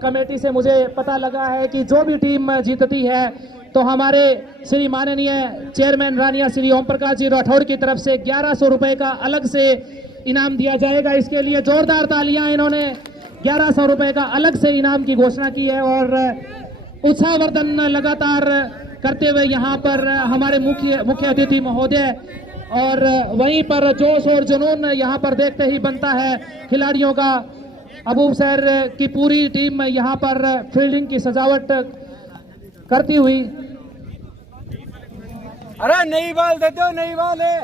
Committee से मुझे पता लगा है कि जो भी टीम जीतती है तो हमारे श्री माननीय चेयरमैन रानिया श्री ओम प्रकाश जी राठौर की तरफ से 1100 रुपए का अलग से इनाम दिया जाएगा। इसके लिए जोरदार तालियां। इन्होंने 1100 रुपए का अलग से इनाम की घोषणा की है और उत्साहवर्धन लगातार करते हुए यहाँ पर हमारे मुख्य अतिथि महोदय और वहीं पर जोश और जुनून यहाँ पर देखते ही बनता है खिलाड़ियों का। अबूब शहर की पूरी टीम यहाँ पर फील्डिंग की सजावट करती हुई। अरे नई बॉल दे दो, नई बॉल है।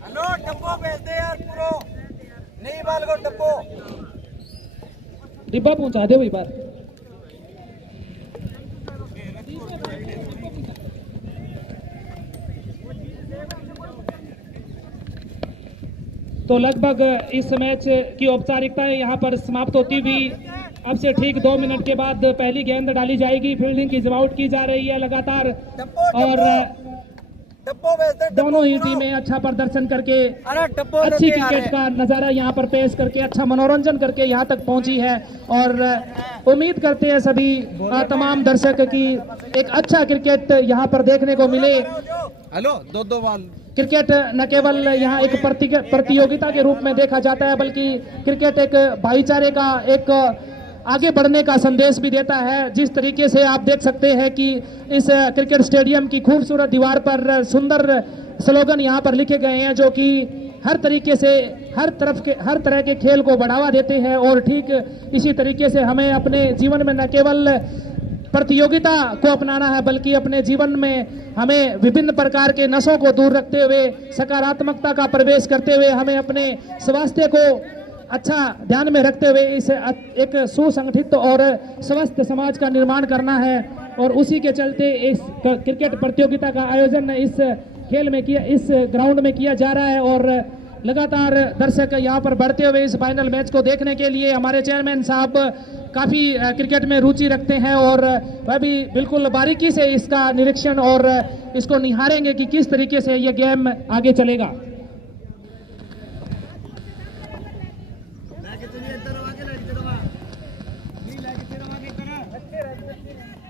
हेलो डब्बो भेज दे यार पूरो, नई बॉल को डब्बो डिब्बा पहुंचा दे वही बार। तो लगभग इस मैच की औपचारिकताएं यहाँ पर समाप्त होती हुई अब से ठीक 2 मिनट के बाद पहली गेंद डाली जाएगी। फील्डिंग की जमावट की जा रही है लगातार और दोनों ही टीमें अच्छा प्रदर्शन करके अच्छी क्रिकेट का नजारा यहाँ पर पेश करके अच्छा मनोरंजन करके यहाँ तक पहुंची है और उम्मीद करते हैं सभी तमाम दर्शक की एक अच्छा क्रिकेट यहाँ पर देखने को मिले। हेलो दो बॉल। क्रिकेट न केवल यहाँ एक प्रतियोगिता के रूप में देखा जाता है बल्कि क्रिकेट एक भाईचारे का एक आगे बढ़ने का संदेश भी देता है। जिस तरीके से आप देख सकते हैं कि इस क्रिकेट स्टेडियम की खूबसूरत दीवार पर सुंदर स्लोगन यहाँ पर लिखे गए हैं जो कि हर तरीके से हर तरह के खेल को बढ़ावा देते हैं और ठीक इसी तरीके से हमें अपने जीवन में न केवल प्रतियोगिता को अपनाना है बल्कि अपने जीवन में हमें विभिन्न प्रकार के नशों को दूर रखते हुए सकारात्मकता का प्रवेश करते हुए हमें अपने स्वास्थ्य को अच्छा ध्यान में रखते हुए इस एक सुसंगठित और स्वस्थ समाज का निर्माण करना है और उसी के चलते इस क्रिकेट प्रतियोगिता का आयोजन इस खेल में किया, इस ग्राउंड में किया जा रहा है और लगातार दर्शक यहाँ पर बढ़ते हुए इस फाइनल मैच को देखने के लिए हमारे चेयरमैन साहब काफी क्रिकेट में रुचि रखते हैं और वह भी बिल्कुल बारीकी से इसका निरीक्षण और इसको निहारेंगे कि किस तरीके से यह गेम आगे चलेगा।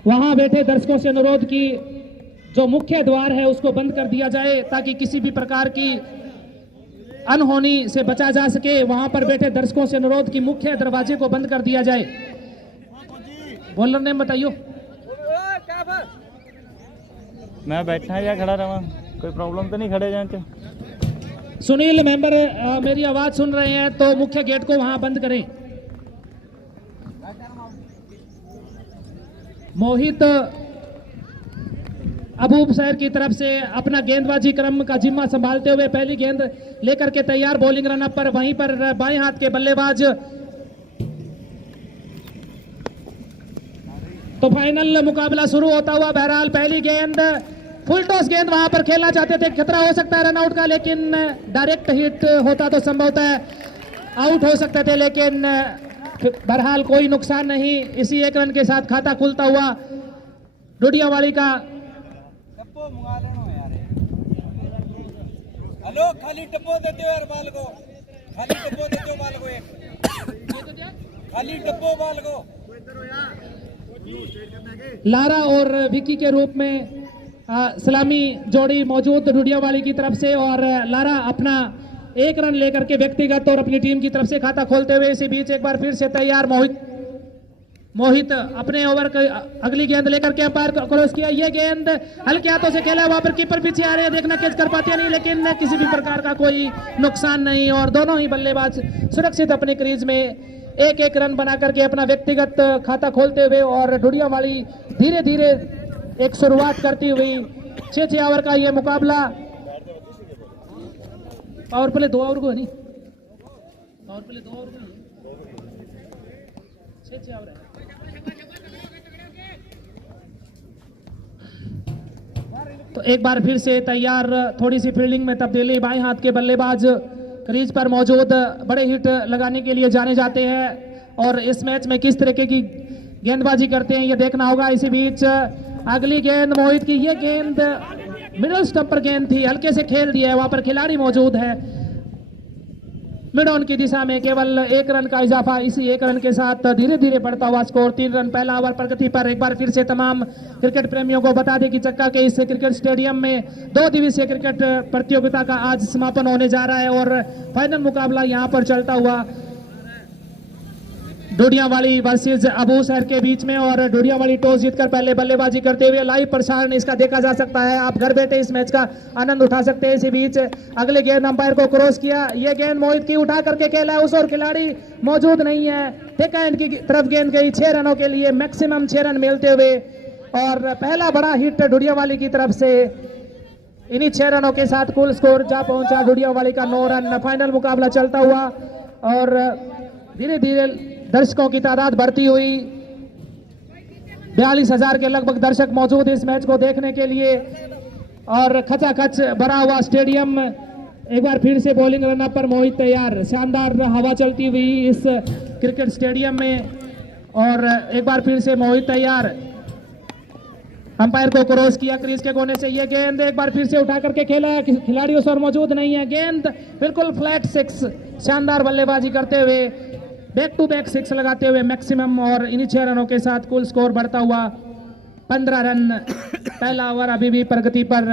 वहां बैठे दर्शकों से अनुरोध की जो मुख्य द्वार है उसको बंद कर दिया जाए ताकि किसी भी प्रकार की अनहोनी से बचा जा सके। वहां पर बैठे दर्शकों से अनुरोध की मुख्य दरवाजे को बंद कर दिया जाए। बॉलर नेम बताइयो। मैं बैठा या खड़ा रहा, कोई प्रॉब्लम तो नहीं खड़े जाए। सुनील मेंबर मेरी आवाज सुन रहे हैं तो मुख्य गेट को वहां बंद करें। मोहित अबूब शहर की तरफ से अपना गेंदबाजी क्रम का जिम्मा संभालते हुए पहली गेंद लेकर के तैयार बॉलिंग रन अप पर। वहीं पर बाएं हाथ के बल्लेबाज। तो फाइनल मुकाबला शुरू होता हुआ बहरहाल पहली गेंद फुल टॉस गेंद वहां पर खेलना चाहते थे, खतरा हो सकता है रनआउट का, लेकिन डायरेक्ट हिट होता तो संभवतः आउट हो सकते थे, लेकिन बहरहाल कोई नुकसान नहीं। इसी एक रन के साथ खाता खुलता हुआ डुडियावाली का। हेलो खाली डब्बो देते हो यार बॉल को, खाली डब्बो देते हो बॉल को, एक खाली डब्बो बॉल को। लारा और विकी के रूप में सलामी जोड़ी मौजूद डुडियावाली की तरफ से और लारा अपना एक रन लेकर के व्यक्तिगत और अपनी टीम की तरफ से खाता खोलते हुए इसी बीच एक बार फिर से तैयार मोहित अपने ओवर की अगली गेंद लेकर के अंपायर को क्रॉस किया। ये गेंद हल्के हाथों से खेला, वहां पर कीपर पीछे आ रहे हैं, देखना कैच कर पाते नहीं, लेकिन किसी भी प्रकार का कोई नुकसान नहीं और दोनों ही बल्लेबाज सुरक्षित अपने क्रीज में एक एक रन बना करके अपना व्यक्तिगत खाता खोलते हुए और डुडियावाली धीरे धीरे एक शुरुआत करती हुई 6 ओवर का ये मुकाबला। पावर प्ले 2 ओवर को है नहीं, पावर प्ले 2 ओवर को 6 ओवर है। तो एक बार फिर से तैयार, थोड़ी सी फील्डिंग में तब्दीली। बाएं हाथ के बल्लेबाज क्रीज पर मौजूद बड़े हिट लगाने के लिए जाने जाते हैं और इस मैच में किस तरीके की गेंदबाजी करते हैं ये देखना होगा। इसी बीच अगली गेंद मोहित की, ये गेंद मिडल स्टंप पर गेंद थी, हल्के से खेल दिया है, वहां पर खिलाड़ी मौजूद है। मिड ऑन की दिशा में केवल 1 रन का इजाफा, इसी 1 रन के साथ धीरे धीरे बढ़ता हुआ स्कोर 3 रन पहला ओवर प्रगति पर। एक बार फिर से तमाम क्रिकेट प्रेमियों को बता दें कि चक्का के इस क्रिकेट स्टेडियम में 2 दिवसीय क्रिकेट प्रतियोगिता का आज समापन होने जा रहा है और फाइनल मुकाबला यहां पर चलता हुआ डोडियावाली वर्सेस अबूसर के बीच में, और डोडियावाली टॉस जीतकर पहले बल्लेबाजी करते हुए लाइव प्रसारण इसका देखा जा सकता है। आप घर बैठे इस मैच का आनंद उठा सकते हैं। इसी बीच अगले गेंद अंपायर को क्रॉस किया, ये गेंद मोहित की उठा करके खेला है, उस और खिलाड़ी मौजूद नहीं है। टेक एंड की तरफ गेंद गई 6 रनों के लिए, मैक्सिमम 6 रन मिलते हुए, और पहला बड़ा हिट डोडियावाली की तरफ से। इन्हीं 6 रनों के साथ कुल स्कोर जा पहुंचा डोडियावाली का 9 रन। फाइनल मुकाबला चलता हुआ और धीरे धीरे दर्शकों की तादाद बढ़ती हुई, 42,000 के लगभग दर्शक मौजूद इस मैच को देखने के लिए, और खचाखच भरा हुआ स्टेडियम। एक बार फिर से बॉलिंग रनअप पर मोहित तैयार, शानदार हवा चलती हुई इस क्रिकेट स्टेडियम में, और एक बार फिर से मोहित तैयार। अंपायर को क्रॉस किया क्रीज के कोने से, ये गेंद एक बार फिर से उठा करके खेला, खिलाड़ी उस और मौजूद नहीं है। गेंद बिल्कुल फ्लैट 6, शानदार बल्लेबाजी करते हुए बैक टू बैक 6 लगाते हुए मैक्सिमम, और इन्हीं 6 रनों के साथ कुल स्कोर बढ़ता हुआ 15 रन। पहला ओवर अभी भी प्रगति पर,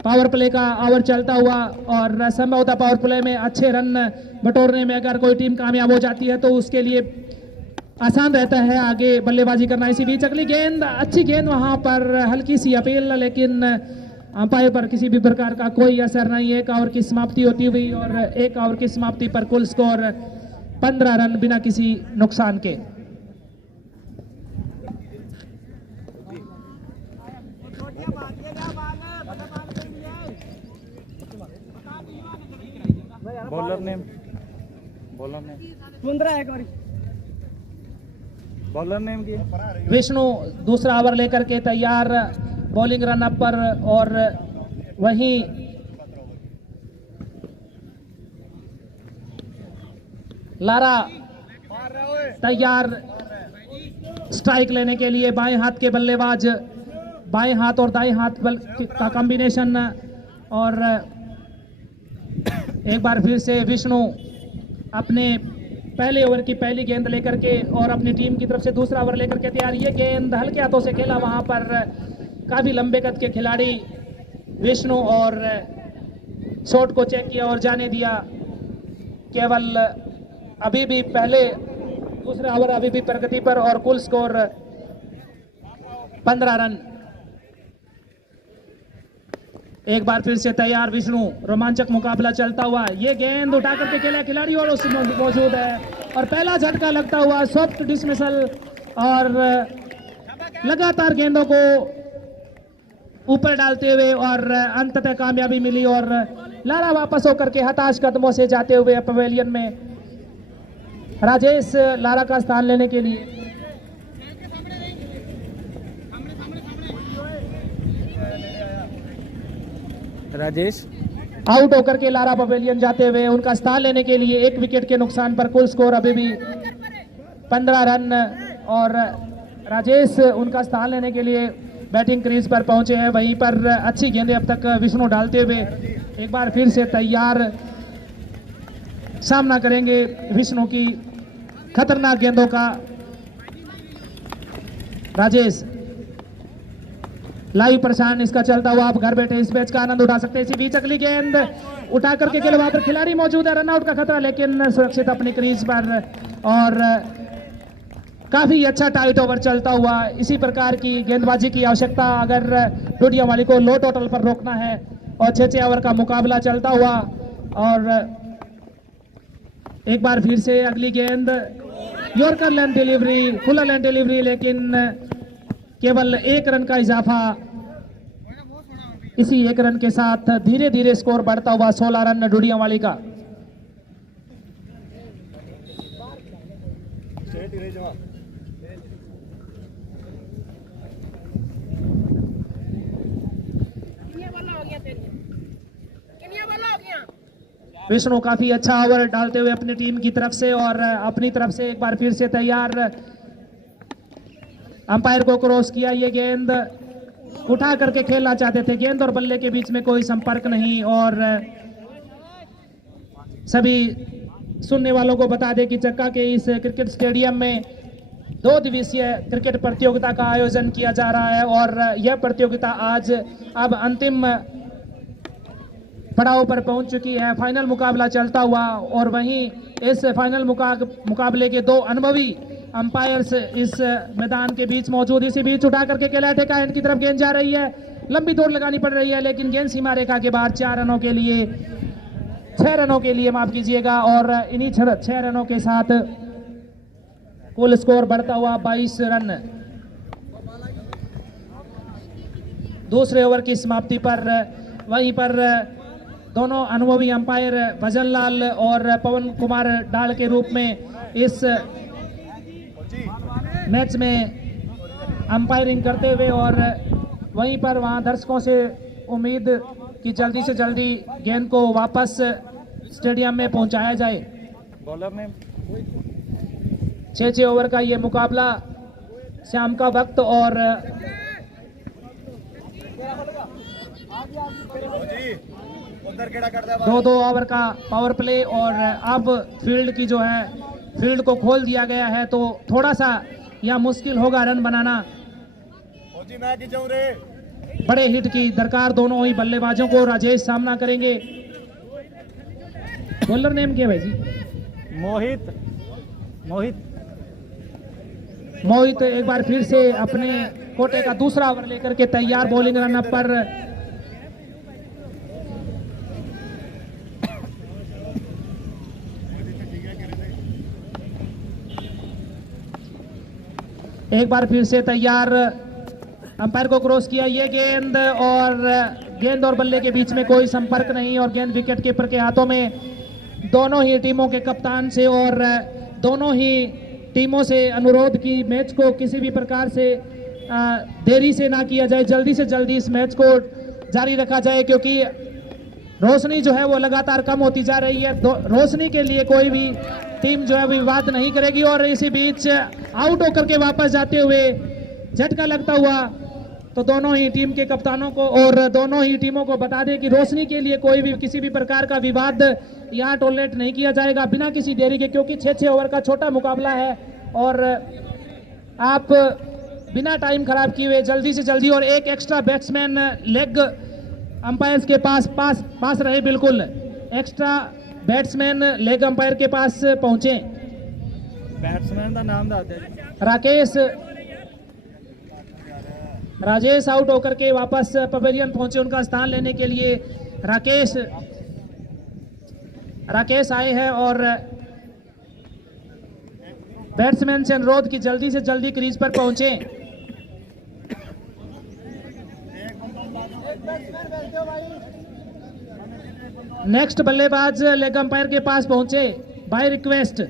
पावर प्ले का ओवर चलता हुआ, और संभवतः पावर प्ले में अच्छे रन बटोरने में अगर कोई टीम कामयाब हो जाती है तो उसके लिए आसान रहता है आगे बल्लेबाजी करना। इसी बीच अगली गेंद, अच्छी गेंद, वहां पर हल्की सी अपील, लेकिन अंपायर पर किसी भी प्रकार का कोई असर नहीं। 1 ओवर की समाप्ति होती हुई, और 1 ओवर की समाप्ति पर कुल स्कोर 15 रन बिना किसी नुकसान के। बॉलर नेम की विष्णु दूसरा ओवर लेकर के तैयार, बॉलिंग रन अप पर, और वहीं लारा तैयार स्ट्राइक लेने के लिए। बाएं हाथ के बल्लेबाज, बाएं हाथ और दाएं हाथ का कॉम्बिनेशन, और एक बार फिर से विष्णु अपने पहले ओवर की पहली गेंद लेकर के और अपनी टीम की तरफ से दूसरा ओवर लेकर के तैयार। ये गेंद हल्के हाथों से खेला, वहां पर काफी लंबे कद के खिलाड़ी विष्णु, और शॉट को चेक किया और जाने दिया। केवल अभी भी पहले दूसरा ओवर अभी भी प्रगति पर, और कुल स्कोर 15 रन। एक बार फिर से तैयार विष्णु, रोमांचक मुकाबला चलता हुआ, ये गेंद उठा करके खेला खिलाड़ी और उसमें मौजूद है, और पहला झटका लगता हुआ सॉफ्ट डिसमिसल, और लगातार गेंदों को ऊपर डालते हुए और अंततः कामयाबी मिली, और लारा वापस होकर के हताश कदमों से जाते हुए पवेलियन में। राजेश लारा का स्थान लेने के लिए राजेश आउट होकर के लारा पवेलियन जाते हुए उनका स्थान लेने के लिए 1 विकेट के नुकसान पर कुल स्कोर अभी भी 15 रन, और राजेश उनका स्थान लेने के लिए बैटिंग क्रीज पर पहुंचे हैं। वहीं पर अच्छी गेंदें अब तक विष्णु डालते हुए एक बार फिर से तैयार, सामना करेंगे विष्णु की खतरनाक गेंदों का। राजेश, लाइव प्रसारण इसका चलता हुआ, आप घर बैठे इस मैच का आनंद उठा सकते हैं। इसी बीच अगली गेंद उठा करके खेले, वहां पर खिलाड़ी मौजूद है, रनआउट का खतरा लेकिन सुरक्षित अपनी क्रीज पर, और काफी अच्छा टाइट ओवर चलता हुआ। इसी प्रकार की गेंदबाजी की आवश्यकता अगर डोडियावाली को लो टोटल पर रोकना है, और 6 ओवर का मुकाबला चलता हुआ, और एक बार फिर से अगली गेंद yorker length delivery, Fuller length delivery, लेकिन केवल 1 रन का इजाफा। इसी 1 रन के साथ धीरे धीरे स्कोर बढ़ता हुआ 16 रन डोडियावाली का। विष्णु काफी अच्छा ओवर डालते हुए अपनी टीम की तरफ से, और अपनी तरफ से एक बार फिर से तैयार। अंपायर को क्रॉस किया। ये गेंद उठा करके खेलना चाहते थे, गेंद और बल्ले के बीच में कोई संपर्क नहीं। और सभी सुनने वालों को बता दें कि चक्का के इस क्रिकेट स्टेडियम में 2 दिवसीय क्रिकेट प्रतियोगिता का आयोजन किया जा रहा है और यह प्रतियोगिता आज अब अंतिम पड़ाव पर पहुंच चुकी है। फाइनल मुकाबला चलता हुआ और वहीं इस फाइनल मुकाबले के 2 अनुभवी अंपायर्स इस मैदान के बीच मौजूद। इसी बीच उठा करके केला टेका एंड की तरफ गेंद जा रही है, लंबी दौड़ लगानी पड़ रही है लेकिन गेंद सीमा रेखा के बाहर 6 रनों के लिए माफ कीजिएगा। और इन्हीं 6 रनों के साथ कुल स्कोर बढ़ता हुआ 22 रन। दूसरे ओवर की समाप्ति पर वहीं पर दोनों अनुभवी अंपायर भजन लाल और पवन कुमार डाल के रूप में इस मैच में अंपायरिंग करते हुए और वहीं पर वहां दर्शकों से उम्मीद कि जल्दी से जल्दी गेंद को वापस स्टेडियम में पहुंचाया जाए। बॉलर ने 6 ओवर का ये मुकाबला, शाम का वक्त और दो ओवर का पावर प्ले और अब फील्ड की जो है फील्ड को खोल दिया गया है तो थोड़ा सा यह मुश्किल होगा रन बनाना। बड़े हिट की दरकार दोनों ही बल्लेबाजों को राजेश सामना करेंगे। बॉलर नेम क्या है भाई जी? मोहित एक बार फिर से अपने कोटे का दूसरा ओवर लेकर के तैयार, बॉलिंग रनअप पर एक बार फिर से तैयार, अंपायर को क्रॉस किया। ये गेंद और बल्ले के बीच में कोई संपर्क नहीं और गेंद विकेट कीपर के हाथों में। दोनों ही टीमों के कप्तान से और दोनों ही टीमों से अनुरोध की मैच को किसी भी प्रकार से देरी से ना किया जाए, जल्दी से जल्दी इस मैच को जारी रखा जाए क्योंकि रोशनी जो है वो लगातार कम होती जा रही है। रोशनी के लिए कोई भी टीम जो है विवाद नहीं करेगी। और इसी बीच आउट होकर के वापस जाते हुए झटका लगता हुआ तो दोनों ही टीम के कप्तानों को और दोनों ही टीमों को बता दें कि रोशनी के लिए कोई भी किसी भी प्रकार का विवाद यहाँ टॉलरेट नहीं किया जाएगा बिना किसी देरी के, क्योंकि 6 ओवर का छोटा मुकाबला है और आप बिना टाइम खराब किए हुए जल्दी से जल्दी और एक एक्स्ट्रा बैट्समैन लेग अंपायर्स के पास रहे, बिल्कुल एक्स्ट्रा बैट्समैन लेग अंपायर के पास पहुंचे। बैट्समैन का नाम राजेश आउट होकर के वापस पवेलियन पहुंचे उनका स्थान लेने के लिए। राकेश आए हैं और बैट्समैन से अनुरोध की जल्दी से जल्दी क्रीज पर पहुंचे। नेक्स्ट बल्लेबाज लेग अंपायर के पास पहुंचे बाय रिक्वेस्ट।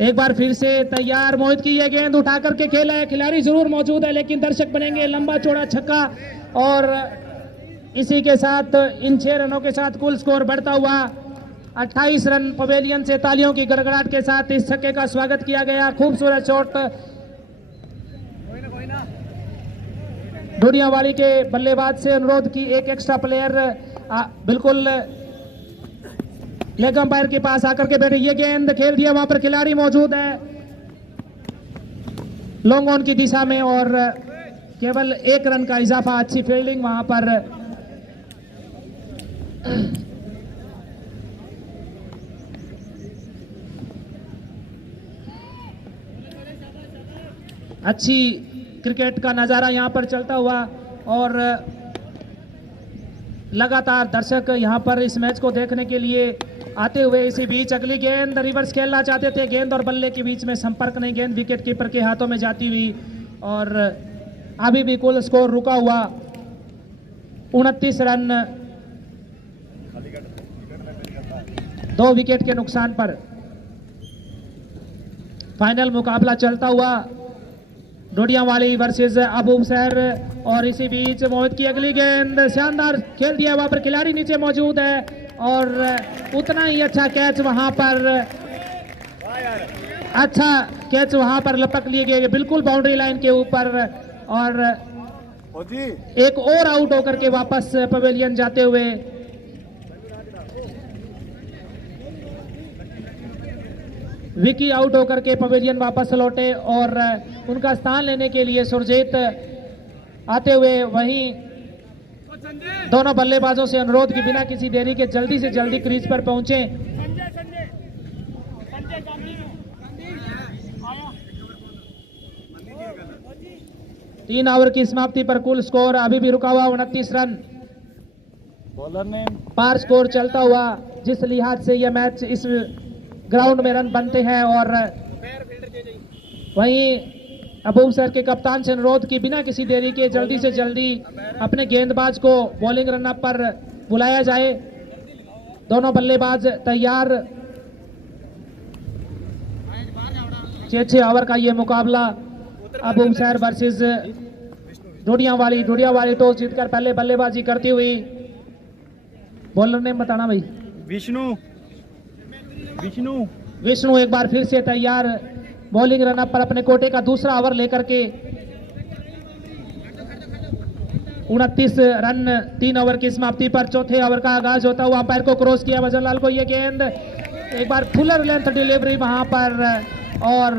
एक बार फिर से तैयार, मोहित की यह गेंद उठा करके खेला है, खिलाड़ी जरूर मौजूद है लेकिन दर्शक बनेंगे। लंबा चौड़ा छक्का और इसी के साथ इन 6 रनों के साथ कुल स्कोर बढ़ता हुआ 28 रन। पवेलियन से तालियों की गड़गड़ाहट के साथ इस छक्के का स्वागत किया गया। खूबसूरत शॉट ढूंढियावाली के बल्लेबाज से अनुरोध की एक एक्स्ट्रा प्लेयर बिल्कुल लेग अंपायर के पास आकर के बैठे। ये गेंद खेल दिया, वहां पर खिलाड़ी मौजूद है लॉन्ग ऑन की दिशा में और केवल 1 रन का इजाफा। अच्छी फील्डिंग वहां पर अच्छी क्रिकेट का नजारा यहां पर चलता हुआ और लगातार दर्शक यहां पर इस मैच को देखने के लिए आते हुए। इसी बीच अगली गेंद रिवर्स खेलना चाहते थे, गेंद और बल्ले के बीच में संपर्क नहीं, गेंद विकेट कीपर के हाथों में जाती हुई और अभी भी कुल स्कोर रुका हुआ 29 रन 2 विकेट के नुकसान पर। फाइनल मुकाबला चलता हुआ ढूंढियावाली वर्सेस अबूसर और इसी बीच मोहित की अगली गेंद शानदार खेल दिया, वहां पर खिलाड़ी नीचे मौजूद है और उतना ही अच्छा कैच वहां पर अच्छा कैच वहां पर लपक लिए गए बिल्कुल बाउंड्री लाइन के ऊपर, और एक और आउट होकर के वापस पवेलियन जाते हुए विकी आउट होकर के पवेलियन वापस लौटे, और उनका स्थान लेने के लिए सुरजीत आते हुए वहीं दोनों बल्लेबाजों से अनुरोध कि बिना किसी देरी के जल्दी से जल्दी क्रीज पर पहुंचे। तीन ओवर की समाप्ति पर कुल स्कोर अभी भी रुका हुआ 29 रन। बॉलर ने पार स्कोर चलता हुआ जिस लिहाज से यह मैच इस ग्राउंड में रन बनते हैं, और वहीं अबूब सर के कप्तान से अनुरोध कि बिना किसी देरी के जल्दी से जल्दी अपने गेंदबाज को बॉलिंग रन अप पर बुलाया जाए। दोनों बल्लेबाज तैयार। 6 ओवर का ये मुकाबला अबूब सर वर्सेस डोडिया वाली टॉस जीतकर पहले बल्लेबाजी करती हुई। बॉलर ने बताना भाई। विष्णु एक बार फिर से तैयार, बॉलिंग रन अप पर अपने कोटे का दूसरा ओवर लेकर के 29 रन 3 ओवर की समाप्ति पर चौथे ओवर का आगाज होता हुआ अंपायर को क्रॉस किया वजनलाल को। ये गेंद एक बार फुलर लेंथ डिलीवरी वहां पर, और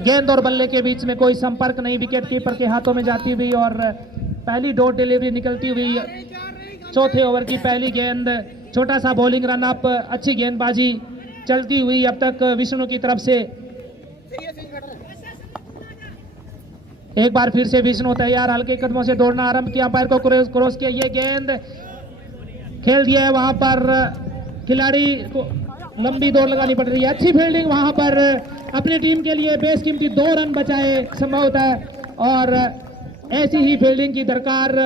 गेंद और बल्ले के बीच में कोई संपर्क नहीं, विकेट कीपर के हाथों में जाती हुई, और पहली डॉट डिलीवरी निकलती हुई। चौथे ओवर की पहली गेंद, छोटा सा बॉलिंग रन अप, अच्छी गेंदबाजी चलती हुई अब तक विष्णु की तरफ से। एक बार फिर से विष्णु तैयार, हल्के कदमों से दौड़ना आरंभ किया, अंपायर को क्रॉस किया। ये गेंद खेल दिया है वहां पर, खिलाड़ी को लंबी दौड़ लगानी पड़ रही है। अच्छी फील्डिंग वहां पर, अपनी टीम के लिए बेशकीमती 2 रन बचाए संभवतः, और ऐसी ही फील्डिंग की दरकार।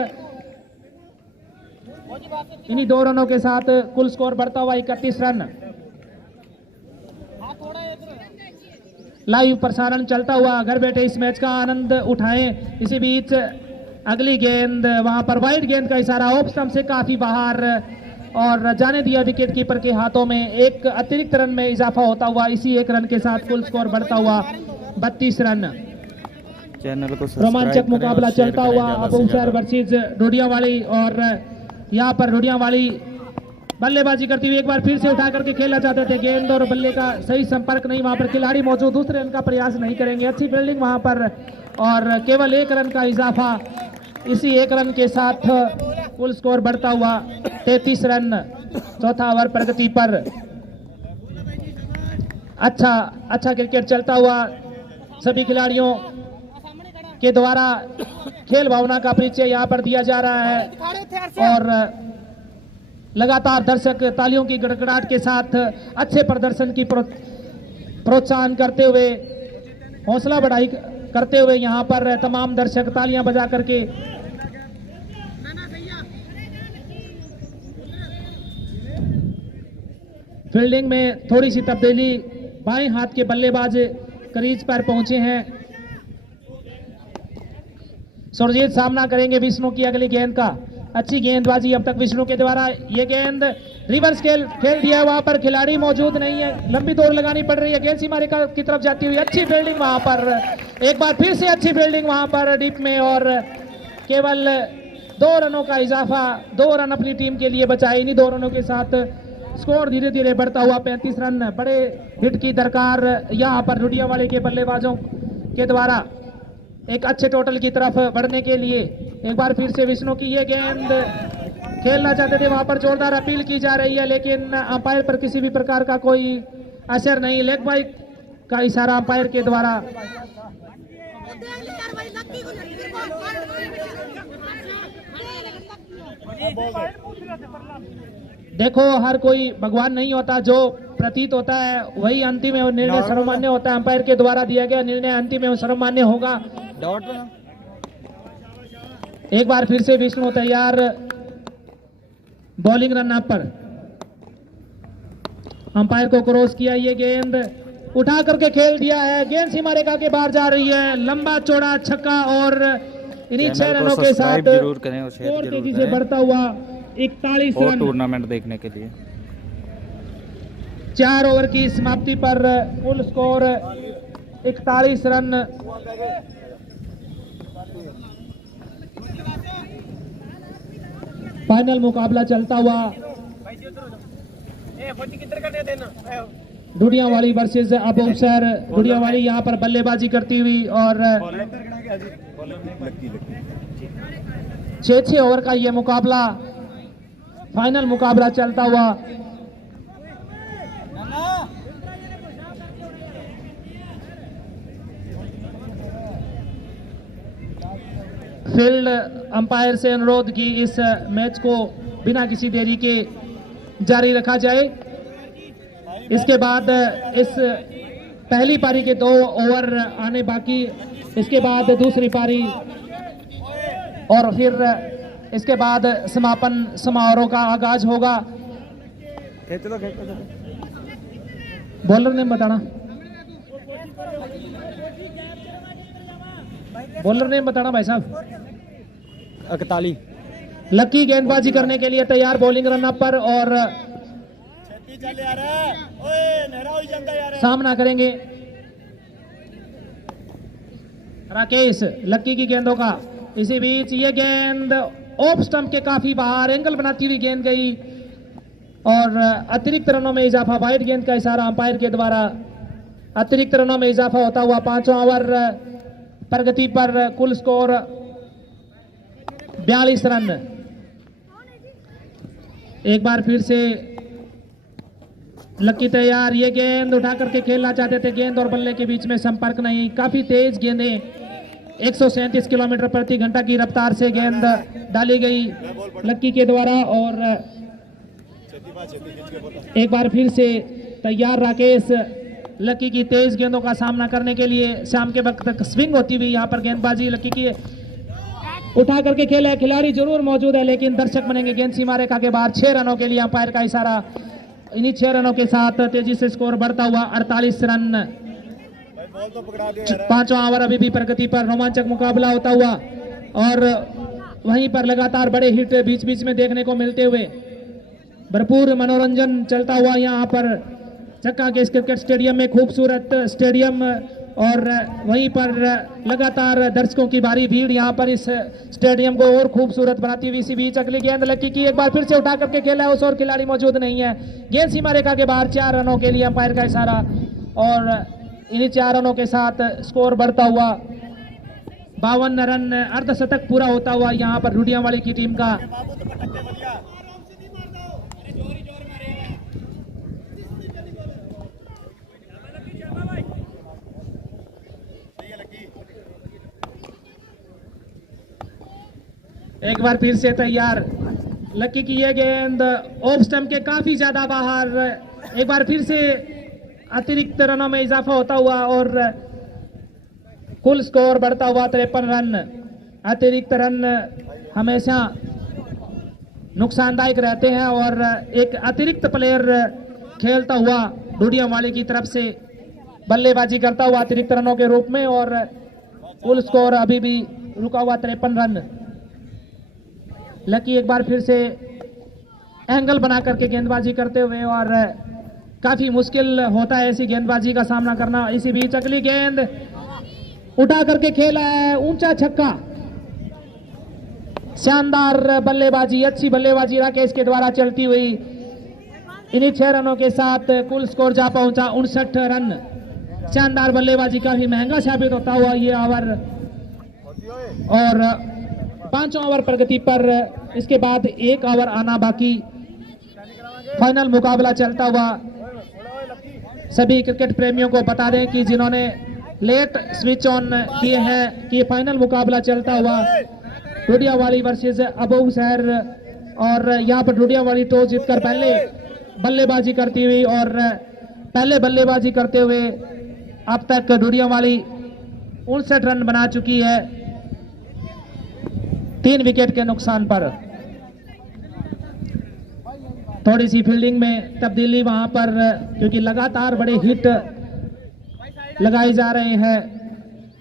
इन्हीं 2 रनों के साथ कुल स्कोर बढ़ता हुआ 31 रन। लाइव प्रसारण चलता हुआ, घर बैठे इस मैच का आनंद उठाएं। इसी बीच अगली गेंद वहां पर वाइड गेंद का इशारा, ऑफ स्टंप से काफी बाहर, और जाने दिया विकेट कीपर के हाथों में। एक अतिरिक्त रन में इजाफा होता हुआ इसी 1 रन के साथ कुल स्कोर बढ़ता हुआ 32 रन। चैनल को रोमांचक मुकाबला चलता हुआ अबूब सर वर्सेस डोडियावाली, और यहाँ पर डोडियावाली बल्लेबाजी करती हुई एक बार फिर से उठा करके खेलना चाहते थे। गेंद और बल्ले का सही संपर्क नहीं, वहां पर खिलाड़ी मौजूद, दूसरे रन का प्रयास नहीं करेंगे। अच्छी फील्डिंग वहां पर, और केवल 1 रन का इजाफा इसी 1 रन के साथ कुल स्कोर बढ़ता हुआ 33 रन। चौथा ओवर प्रगति पर। अच्छा क्रिकेट चलता हुआ सभी खिलाड़ियों के द्वारा खेल भावना का परिचय यहाँ पर दिया जा रहा है, और लगातार दर्शक तालियों की गड़गड़ाहट के साथ अच्छे प्रदर्शन की प्रोत्साहन करते हुए, हौसला बढ़ाई करते हुए यहाँ पर तमाम दर्शक तालियां बजा करके फील्डिंग में थोड़ी सी तब्दीली, बाएं हाथ के बल्लेबाज क्रीज पर पहुंचे हैं। सुरजीत सामना करेंगे विष्णु की अगली गेंद का। अच्छी गेंदबाजी अब तक विष्णु के द्वारा। ये गेंद रिवर्स खेल दिया, वहां पर खिलाड़ी मौजूद नहीं है, लंबी दौड़ लगानी पड़ रही है। गेंद सीमा रेखा की तरफ जाती हुई अच्छी फील्डिंग वहां पर, एक बार फिर से अच्छी फील्डिंग वहां पर डीप में, और केवल 2 रनों का इजाफा, 2 रन अपनी टीम के लिए बचाए। इन्हीं 2 रनों के साथ स्कोर धीरे धीरे बढ़ता हुआ 35 रन। बड़े हिट की दरकार यहाँ पर डोडियावाली के बल्लेबाजों के द्वारा एक अच्छे टोटल की तरफ बढ़ने के लिए। एक बार फिर से विष्णु की ये गेंद खेलना चाहते थे, वहां पर जोरदार अपील की जा रही है, लेकिन अंपायर पर किसी भी प्रकार का कोई असर नहीं। लेग बाइक का इशारा अंपायर के द्वारा। देखो, हर कोई भगवान नहीं होता, जो प्रतीत होता है वही अंतिम है, और निर्णय सर्वमान्य होता है। अंपायर के द्वारा दिया गया निर्णय अंतिम एवं सर्वमान्य होगा। एक बार फिर से विष्णु तैयार, बॉलिंग रन अप पर, अंपायर को क्रॉस किया। ये गेंद उठा करके खेल दिया है, गेंद सीमा रेखा के बाहर जा रही है। लंबा चौड़ा छक्का, और इन्हीं 6 रनों के साथ और तेजी से बढ़ता हुआ 41 रन। टूर्नामेंट देखने के लिए 4 ओवर की समाप्ति पर कुल स्कोर 41 रन। फाइनल मुकाबला चलता हुआ डुडियावाली वर्सेस अबूसर। डुडियावाली यहां पर बल्लेबाजी करती हुई और 6 ओवर का यह मुकाबला फाइनल मुकाबला चलता हुआ। फील्ड अंपायर से अनुरोध की इस मैच को बिना किसी देरी के जारी रखा जाए। इसके बाद इस पहली पारी के 2 ओवर आने बाकी, इसके बाद दूसरी पारी और फिर इसके बाद समापन समारोह का आगाज होगा। बॉलर नेम बताना, बॉलर नेम बताना भाई साहब। 41। लकी गेंदबाजी करने के लिए तैयार, बॉलिंग रन अप पर और सामना करेंगे राकेश लक्की की गेंदों का। इसी बीच ये गेंद ऑफ स्टंप के काफी बाहर एंगल बनाती हुई गेंद गई और अतिरिक्त रनों में इजाफा। वाइड गेंद का इशारा अंपायर के द्वारा। अतिरिक्त रनों में इजाफा होता हुआ 5वां ओवर प्रगति पर, कुल स्कोर 42 रन। एक बार फिर से लक्की तैयार, ये गेंद उठा करके खेलना चाहते थे, गेंद और बल्ले के बीच में संपर्क नहीं। काफी तेज गेंदें 137 किलोमीटर प्रति घंटा की रफ्तार से गेंद डाली गई लक्की के द्वारा। और एक बार फिर से तैयार राकेश लक्की की तेज गेंदों का सामना करने के लिए। शाम के वक्त तक स्विंग होती हुई यहाँ पर गेंदबाजी लक्की की उठा करके खेला है। खिलाड़ी जरूर मौजूद है लेकिन दर्शक बनेंगे। गेंद सीमा रेखा के बाहर, 6 रनों के लिए अंपायर का इशारा। इन्हीं 6 रनों के साथ तेजी से स्कोर बढ़ता हुआ 48 रन। 5वां ओवर अभी भी प्रगति पर, रोमांचक मुकाबला होता हुआ और वहीं पर लगातार बड़े हिट बीच बीच में देखने को मिलते हुए भरपूर मनोरंजन चलता हुआ यहाँ पर चक्का के इस क्रिकेट स्टेडियम में। खूबसूरत स्टेडियम और वहीं पर लगातार दर्शकों की भारी भीड़ यहाँ पर इस स्टेडियम को और खूबसूरत बनाती हुई। इसी बीच अगली गेंद लक्की की, एक बार फिर से उठा करके खेला है, उस और खिलाड़ी मौजूद नहीं है। गेंद सीमा रेखा के बाहर, 4 रनों के लिए अंपायर का इशारा और इन्हीं 4 रनों के साथ स्कोर बढ़ता हुआ 52 रन। अर्धशतक पूरा होता हुआ यहाँ पर डुडियावाली की टीम का। एक बार फिर से तैयार लक्की की ये गेंद ऑफ स्टंप के काफी ज्यादा बाहर। एक बार फिर से अतिरिक्त रनों में इजाफा होता हुआ और कुल स्कोर बढ़ता हुआ 53 रन। अतिरिक्त रन हमेशा नुकसानदायक रहते हैं और एक अतिरिक्त प्लेयर खेलता हुआ डुडियावाली की तरफ से बल्लेबाजी करता हुआ अतिरिक्त रनों के रूप में और कुल स्कोर अभी भी रुका हुआ 53 रन। लकी एक बार फिर से एंगल बना करके गेंदबाजी करते हुए और काफी मुश्किल होता है ऐसी गेंदबाजी का सामना करना। इसी बीच अगली गेंद उठा करके खेला है, ऊंचा छक्का। शानदार बल्लेबाजी, अच्छी बल्लेबाजी राकेश के द्वारा चलती हुई। इन्हीं 6 रनों के साथ कुल स्कोर जा पहुंचा 59 रन। शानदार बल्लेबाजी, काफी महंगा साबित होता हुआ ये ओवर और 5वां ओवर प्रगति पर। इसके बाद 1 ओवर आना बाकी। फाइनल मुकाबला चलता हुआ। सभी क्रिकेट प्रेमियों को बता दें कि जिन्होंने लेट स्विच ऑन किए हैं कि फाइनल मुकाबला चलता हुआ डुडियावाली वर्सेस अबूसर और यहाँ पर डुडियावाली टॉस जीतकर पहले बल्लेबाजी करती हुई और पहले बल्लेबाजी करते हुए अब तक डुडियावाली 59 रन बना चुकी है 3 विकेट के नुकसान पर। थोड़ी सी फील्डिंग में तब्दीली वहां पर, क्योंकि लगातार बड़े हिट लगाए जा रहे हैं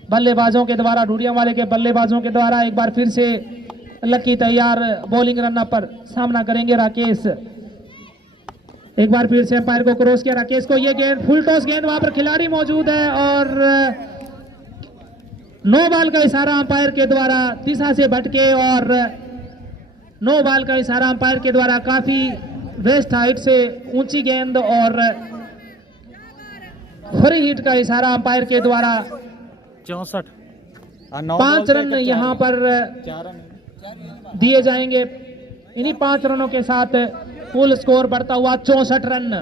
बल्लेबाजों के द्वारा, डुडियावाले के बल्लेबाजों के द्वारा। एक बार फिर से लकी तैयार, बॉलिंग रन पर सामना करेंगे राकेश। एक बार फिर से अंपायर को क्रॉस किया राकेश को, ये गेंद फुल टॉस गेंद, वहां पर खिलाड़ी मौजूद है और नो बॉल का इशारा अंपायर के द्वारा दिशा से भटके और नो बॉल का इशारा अंपायर के द्वारा काफी वेस्ट हाइट से ऊंची गेंद और फ्री हिट का इशारा अंपायर के द्वारा 64 5 रन यहां पर 4 रन दिए जाएंगे। इन्हीं 5 रनों के साथ कुल स्कोर बढ़ता हुआ 64 रन,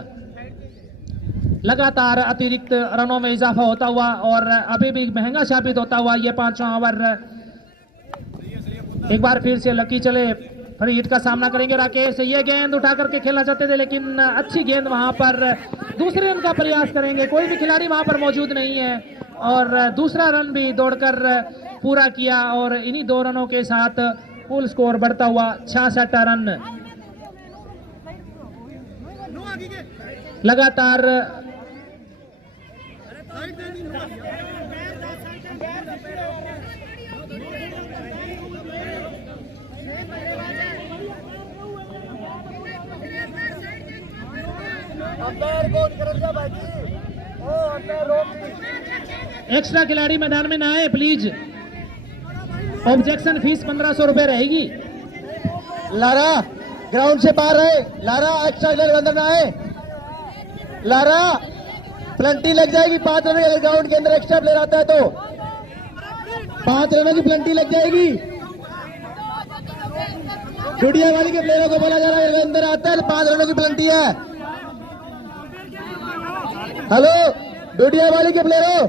लगातार अतिरिक्त रनों में इजाफा होता हुआ और अभी भी महंगा साबित होता हुआ ये 5वां ओवर। एक बार फिर से लकी चले, फ्री हिट का सामना करेंगे राकेश, ये गेंद उठा करके खेलना चाहते थे लेकिन अच्छी गेंद वहां पर, दूसरे रन का प्रयास करेंगे, कोई भी खिलाड़ी वहां पर मौजूद नहीं है और दूसरा रन भी दौड़कर पूरा किया और इन्हीं 2 रनों के साथ कुल स्कोर बढ़ता हुआ 66 रन। लगातार एक्स्ट्रा खिलाड़ी मैदान में ना आए प्लीज, ऑब्जेक्शन फीस 1500 रुपए रहेगी। लारा ग्राउंड से बाहर रहे, लारा एक्स्ट्रा खिलाड़ी अंदर ना आए, लारा प्लंटी लग जाएगी 5 रन, अगर ग्राउंड के अंदर एक्स्ट्रा प्लेयर आता है तो 5 रनों की प्लंटी लग जाएगी। डुडिया वाली के प्लेयरों को बोला जा रहा है अगर अंदर आता है तो 5 रनों की प्लंटी है। हेलो डुडिया वाली के प्लेयरों,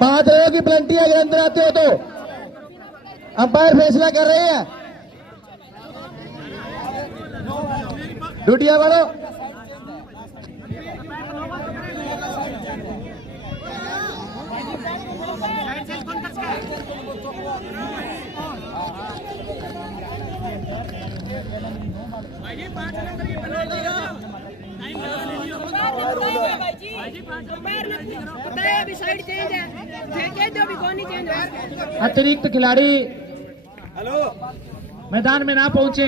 5 रनों की प्लंटी है, अगर अंदर आते हो तो अंपायर फैसला कर रहे हैं। डुडिया वालों अतिरिक्त खिलाड़ी मैदान में ना पहुंचे।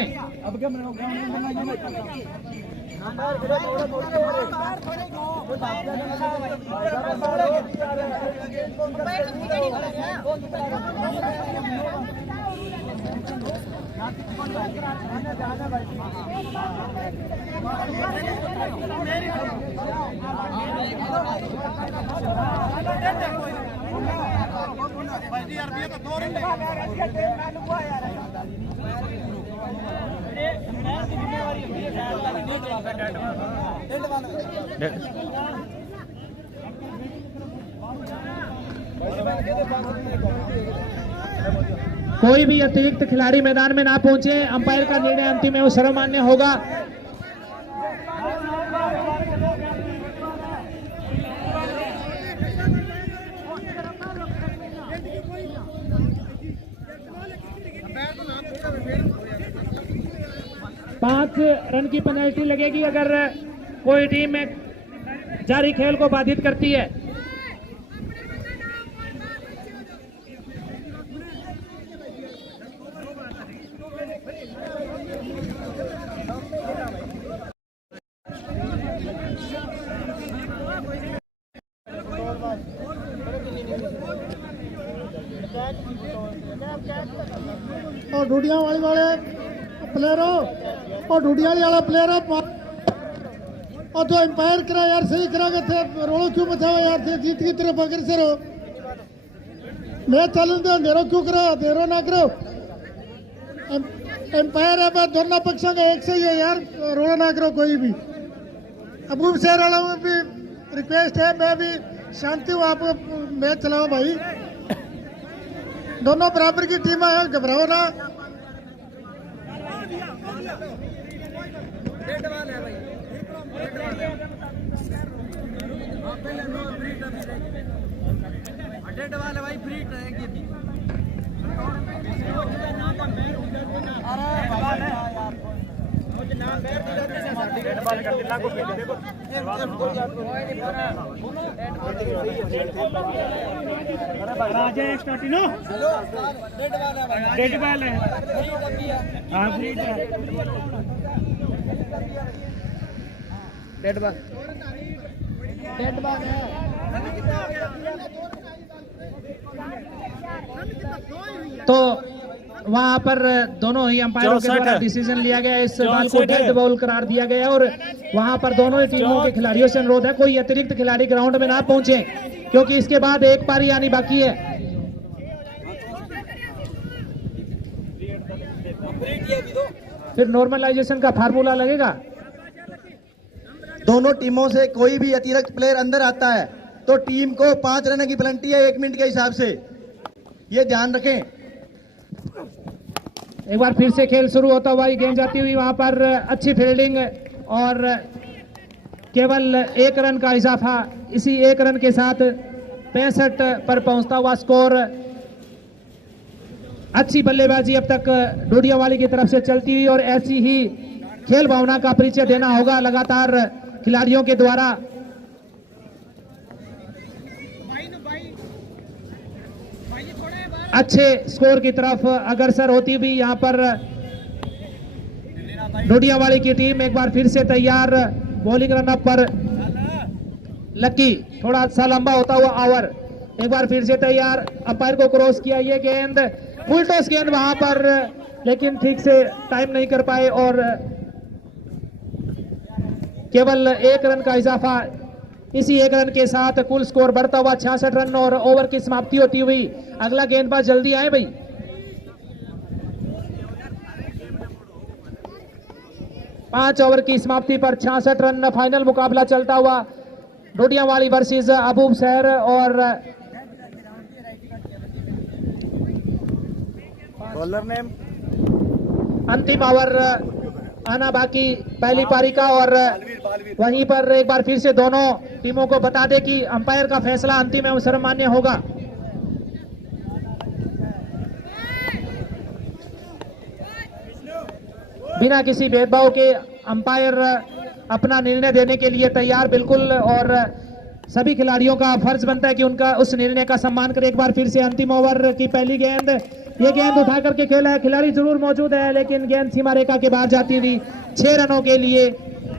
कोई भी अतिरिक्त खिलाड़ी मैदान में ना पहुंचे, अंपायर का निर्णय अंतिम एवं सर्वमान्य होगा। पांच रन की पेनल्टी लगेगी अगर कोई टीम में जारी खेल को बाधित करती है। और ढूंढिया वाले प्लेयरों और ढूंढिया वाला प्लेयर और तो एम्पायर करा यार, सही करा के थे, रोड़ो क्यों मचाओ यार, थे जीत की तरफ अगर से रहो, मैच चालू दो, अंधेरो क्यों करो, अंधेरो ना करो। एम्पायर है दोनों पक्षों का एक से ही है यार, रोड़ा ना करो कोई भी। अबूब शहर वालों में भी रिक्वेस्ट है, मैं भी शांति हूँ, आप मैच चलाओ भाई, दोनों बराबर की टीम है, घबराओ ना। डेड वाले भाई फ्री रहेंगे भी। डेड बॉल है। हाँ फ्री डेड बॉल तो वहां पर दोनों ही अंपायरों के 64 द्वारा है। डिसीजन लिया गया, इस बॉल को 64 है। डेड बॉल करार दिया गया और वहां पर दोनों ही टीमों के खिलाड़ियों से अनुरोध है कोई अतिरिक्त खिलाड़ी ग्राउंड में ना पहुंचे, क्योंकि इसके बाद एक पारी आनी बाकी है। कंप्लीट ये भी दो। फिर नॉर्मलाइजेशन का फार्मूला लगेगा। दोनों टीमों से कोई भी अतिरिक्त प्लेयर अंदर आता है तो टीम को 5 रन की पेनल्टी है 1 मिनट के हिसाब से, ये ध्यान रखें। एक बार फिर से खेल शुरू होता हुआ गेंद जाती हुई वहां पर अच्छी फील्डिंग और केवल 1 रन का इजाफा, इसी 1 रन के साथ 65 पर पहुंचता हुआ स्कोर। अच्छी बल्लेबाजी अब तक डोडियावाली की तरफ से चलती हुई और ऐसी ही खेल भावना का परिचय देना होगा लगातार खिलाड़ियों के द्वारा। अच्छे स्कोर की तरफ अग्रसर होती हुई यहाँ पर डोडियावाली की टीम एक बार फिर से तैयार। बॉलिंग रनअप पर लकी, थोड़ा सा लंबा होता हुआ ओवर, एक बार फिर से तैयार। अंपायर को क्रॉस किया, ये गेंद फुल टॉस गेंद वहां पर, लेकिन ठीक से टाइम नहीं कर पाए और केवल 1 रन का इजाफा। इसी 1 रन के साथ कुल स्कोर बढ़ता हुआ 66 रन और ओवर की समाप्ति होती हुई। अगला गेंदबाज जल्दी आए भाई। पांच ओवर की समाप्ति पर 66 रन। फाइनल मुकाबला चलता हुआ डोडियावाली वर्सेस अबूब शहर और बॉलर नेम अंतिम ओवर आना बाकी पहली पारी का। और वहीं पर एक बार फिर से दोनों टीमों को बता दें कि अंपायर का फैसला अंतिम एवं सर्वमान्य होगा। बिना किसी भेदभाव के अंपायर अपना निर्णय देने के लिए तैयार बिल्कुल, और सभी खिलाड़ियों का फर्ज बनता है कि उनका उस निर्णय का सम्मान करें। एक बार फिर से अंतिम ओवर की पहली गेंद, ये गेंद उठा करके खेला है, खिलाड़ी जरूर मौजूद है लेकिन गेंद सीमा रेखा के बाहर जाती हुई 6 रनों के लिए।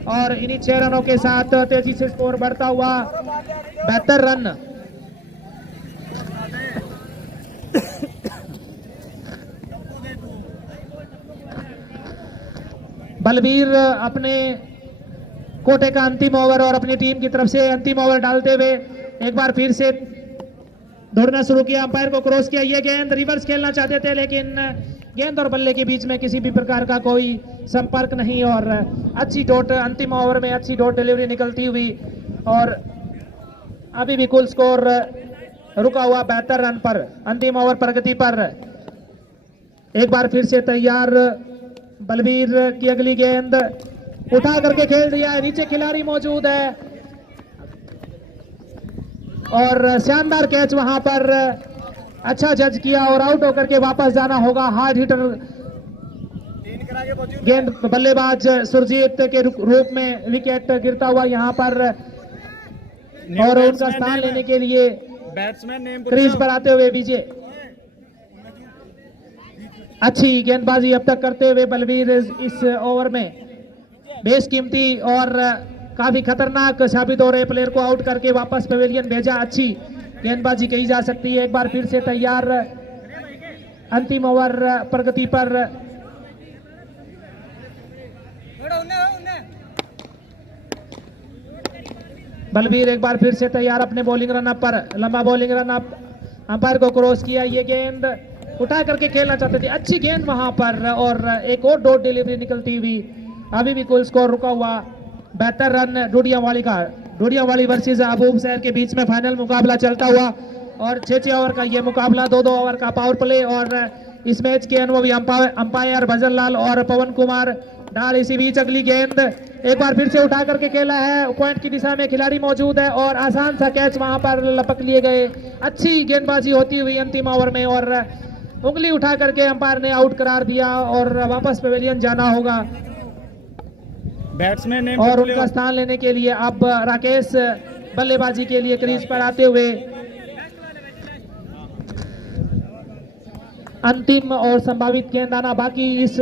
और इन्हीं 6 रनों के साथ तेजी से स्कोर बढ़ता हुआ 72 रन। बलबीर अपने कोटे का अंतिम ओवर और अपनी टीम की तरफ से अंतिम ओवर डालते हुए एक बार फिर से दौड़ना शुरू किया। अंपायर को क्रॉस किया, ये गेंद रिवर्स खेलना चाहते थे लेकिन गेंद और बल्ले के बीच में किसी भी प्रकार का कोई संपर्क नहीं और अच्छी डॉट अंतिम ओवर में अच्छी डॉट डिलीवरी निकलती हुई। और अभी भी कुल स्कोर रुका हुआ 72 रन पर। अंतिम ओवर प्रगति पर। एक बार फिर से तैयार बलबीर की अगली गेंद उठा करके खेल दिया है, नीचे खिलाड़ी मौजूद है और शानदार कैच वहां पर अच्छा जज किया और आउट होकर के वापस जाना होगा। हार्ड हिटर गेंद बल्लेबाज सुरजीत के रूप में विकेट गिरता हुआ यहां पर और उनका स्थान लेने के लिए बैट्समैन नेम क्रीज पर आते हुए विजय। अच्छी गेंदबाजी अब तक करते हुए बलबीर इस ओवर में बेशकीमती और काफी खतरनाक साबित हो रहे प्लेयर को आउट करके वापस पवेलियन भेजा। अच्छी गेंदबाजी कही जा सकती है। एक बार फिर से तैयार अंतिम ओवर प्रगति पर। बलबीर एक बार फिर से तैयार अपने बॉलिंग रनअप पर। लंबा बॉलिंग रनअप, अंपायर को क्रॉस किया, ये गेंद उठा करके खेलना चाहते थे, अच्छी गेंद वहां पर और एक और डॉट डिलीवरी निकलती हुई। अभी भी कुल स्कोर रुका हुआ 72 रन डोडियावाली का। डोडियावाली वर्सेस अबूब शहर के बीच में फाइनल मुकाबला चलता हुआ और 6 ओवर का ये मुकाबला 2-2 ओवर का पावर प्ले। और इस मैच के अनुभवी अंपायर भजन लाल और पवन कुमार डाल। इसी बीच अगली गेंद एक बार फिर से उठा करके खेला है, पॉइंट की दिशा में खिलाड़ी मौजूद है और आसान सा कैच वहां पर लपक लिए गए। अच्छी गेंदबाजी होती हुई अंतिम ओवर में और उंगली उठा करके अंपायर ने आउट करार दिया और वापस पवेलियन जाना होगा। बैट्समैन नेम और उनका स्थान लेने के लिए अब राकेश बल्लेबाजी के लिए क्रीज पर आते हुए अंतिम और संभावित गेंद आना बाकी इस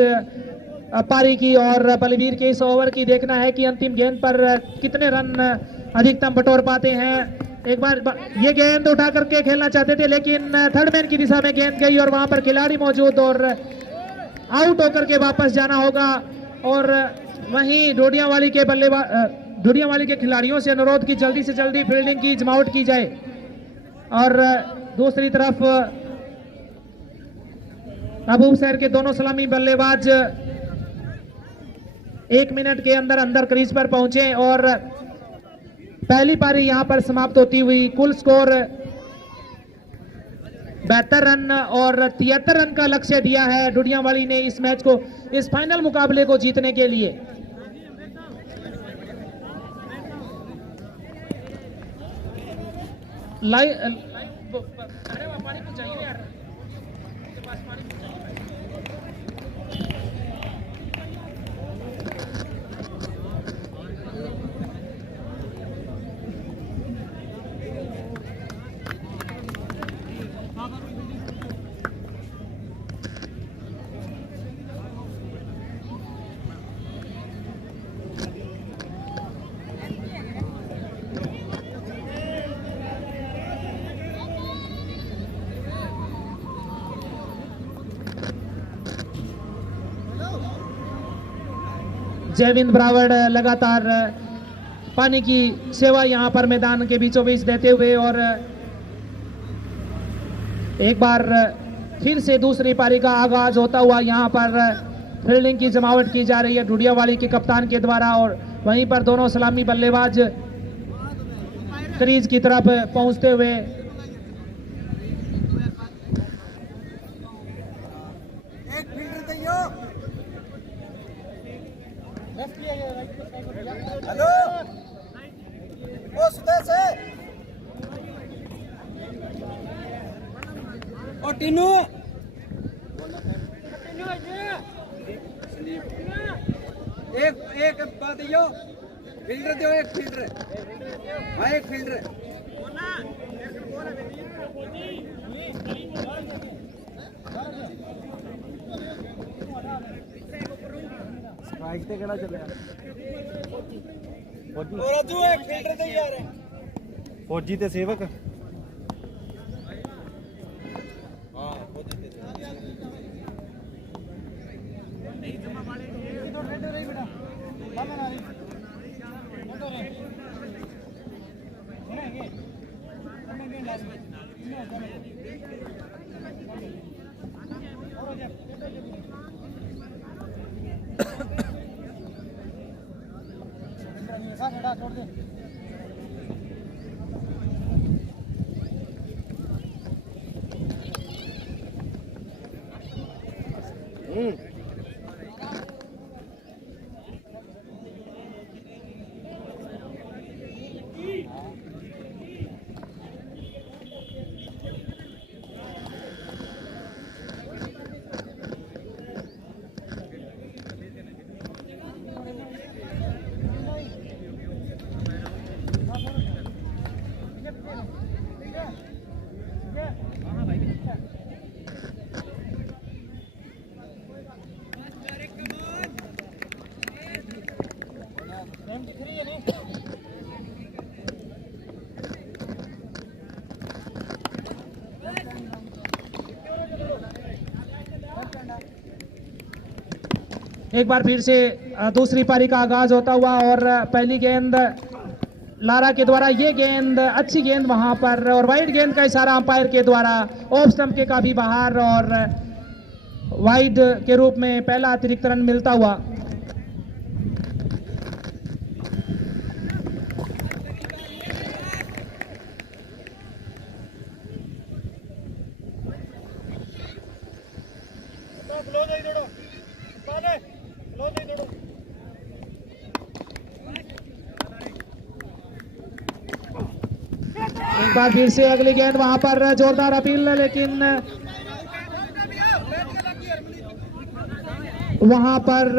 पारी की और बलवीर के इस ओवर की देखना है कि अंतिम गेंद पर कितने रन अधिकतम बटोर पाते हैं। एक बार ये गेंद उठा करके खेलना चाहते थे लेकिन थर्ड मैन की दिशा में गेंद गई और वहां पर खिलाड़ी मौजूद और आउट होकर के वापस जाना होगा। और वहीं डोडियावाली के डोडियावाली के खिलाड़ियों से अनुरोध की जल्दी से जल्दी फील्डिंग की जमावट की जाए। और दूसरी तरफ महबूब शहर के दोनों सलामी बल्लेबाज 1 मिनट के अंदर अंदर क्रीज पर पहुंचे और पहली पारी यहां पर समाप्त होती हुई कुल स्कोर 72 रन और 73 रन का लक्ष्य दिया है डोडियावाली ने इस मैच को, इस फाइनल मुकाबले को जीतने के लिए। जयविंद ब्रावड़ लगातार पानी की सेवा यहां पर मैदान के बीचों बीच देते हुए और एक बार फिर से दूसरी पारी का आगाज होता हुआ यहां पर फील्डिंग की जमावट की जा रही है डोडियावाली के कप्तान के द्वारा। और वहीं पर दोनों सलामी बल्लेबाज क्रीज की तरफ पहुंचते हुए हेलो ओ सुदेश है ओ टीनू एक बात यो फील्डर दो, एक फील्डर हाँ एक फील्डर स्ट्राइक ते केड़ा चले और अजू एक फील्डर दे यार फौजी ते सेवक हां फौजी ते नहीं जमा वाले इधर फील्डर है बेटा मामा ना मोटर है ये हमें गेंद लास्ट और जा छोड़ दे एक बार फिर से दूसरी पारी का आगाज होता हुआ और पहली गेंद लारा के द्वारा, ये गेंद अच्छी गेंद वहां पर और वाइड गेंद का इशारा अंपायर के द्वारा ऑफ स्टंप के काफी बाहर और वाइड के रूप में पहला अतिरिक्त रन मिलता हुआ। एक बार फिर से अगली गेंद वहां पर जोरदार अपील, लेकिन वहां पर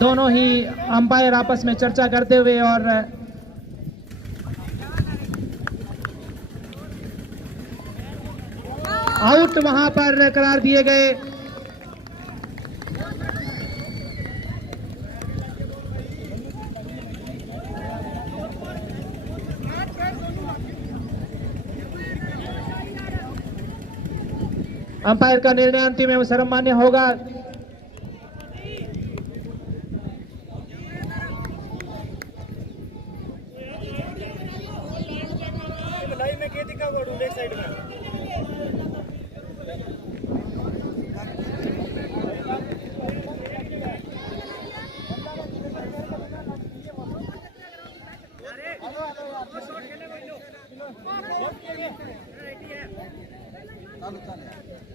दोनों ही अंपायर आपस में चर्चा करते हुए और आउट वहां पर करार दिए गए। अंपायर का निर्णय अंतिम एवं सर्वमान्य होगा।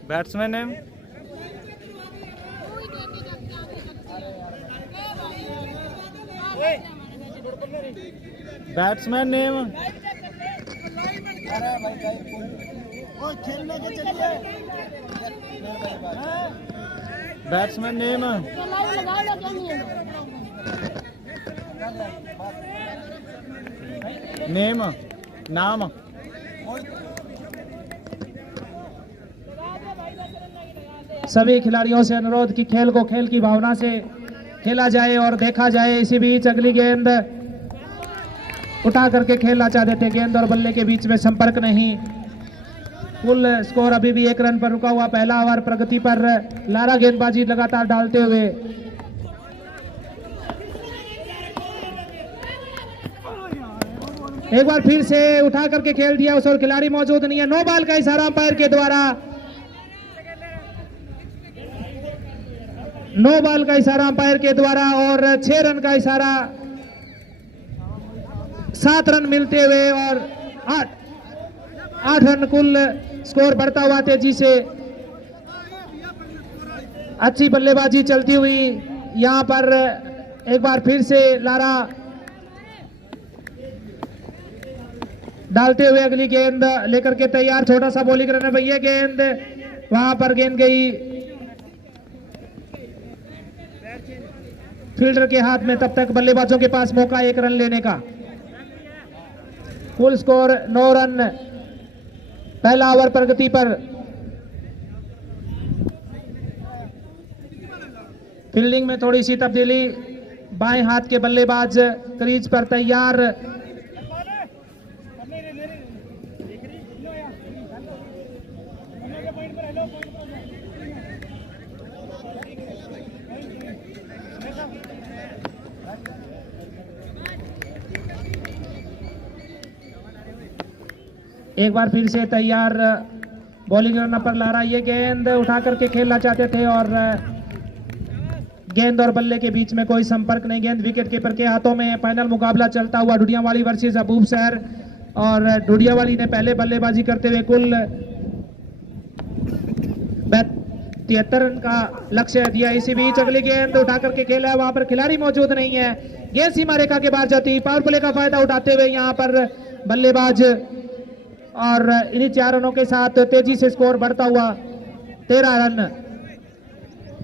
Batsman name, batsman name, batsman name, name, नाम। सभी खिलाड़ियों से अनुरोध कि खेल को खेल की भावना से खेला जाए और देखा जाए। इसी बीच अगली गेंद उठा करके खेलना चाहते थे, गेंद और बल्ले के बीच में संपर्क नहीं। कुल स्कोर अभी भी 1 रन पर रुका हुआ। पहला ओवर प्रगति पर, लारा गेंदबाजी लगातार डालते हुए। एक बार फिर से उठा करके खेल दिया उस और खिलाड़ी मौजूद नहीं है। नो बॉल का इशारा अंपायर के द्वारा, नो बॉल का इशारा अंपायर के द्वारा और 6 रन का इशारा। 7 रन मिलते हुए और 8 रन कुल स्कोर बढ़ता हुआ तेजी से। अच्छी बल्लेबाजी चलती हुई यहां पर। एक बार फिर से लारा डालते हुए अगली गेंद लेकर के तैयार। छोटा सा बॉलिंग रन है भैया। गेंद वहां पर गेंद गई फील्डर के हाथ में। तब तक बल्लेबाजों के पास मौका 1 रन लेने का। कुल स्कोर 9 रन। पहला ओवर प्रगति पर। फील्डिंग में थोड़ी सी तब्दीली। बाएं हाथ के बल्लेबाज क्रीज पर तैयार। एक बार फिर से तैयार बॉलिंग रन पर लारा। ये गेंद उठा करके खेलना चाहते थे और गेंद और बल्ले के बीच में कोई संपर्क नहीं। गेंद विकेट कीपर के हाथों में। फाइनल मुकाबला चलता हुआ ढूंढियावाली वर्सेस अबूब शहर और ढूंढियावाली ने पहले बल्लेबाजी करते हुए कुल 73 रन का लक्ष्य दिया। इसी बीच अगली गेंद उठा करके खेला है, वहां पर खिलाड़ी मौजूद नहीं है। गेंद सीमा रेखा के बाहर जाती। पावर प्ले का फायदा उठाते हुए यहां पर बल्लेबाज और इन्हीं 4 रनों के साथ तेजी से स्कोर बढ़ता हुआ 13 रन।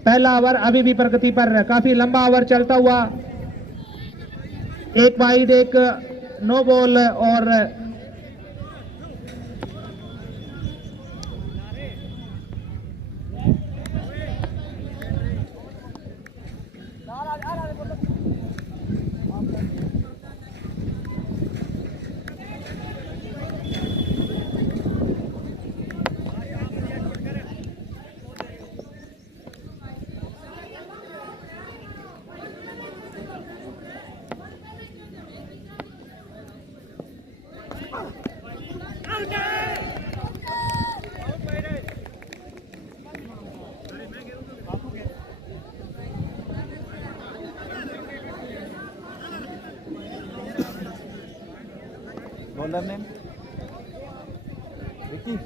पहला ओवर अभी भी प्रगति पर। काफी लंबा ओवर चलता हुआ। 1 वाइड 1 नो बॉल और बॉलर नेम, विकी।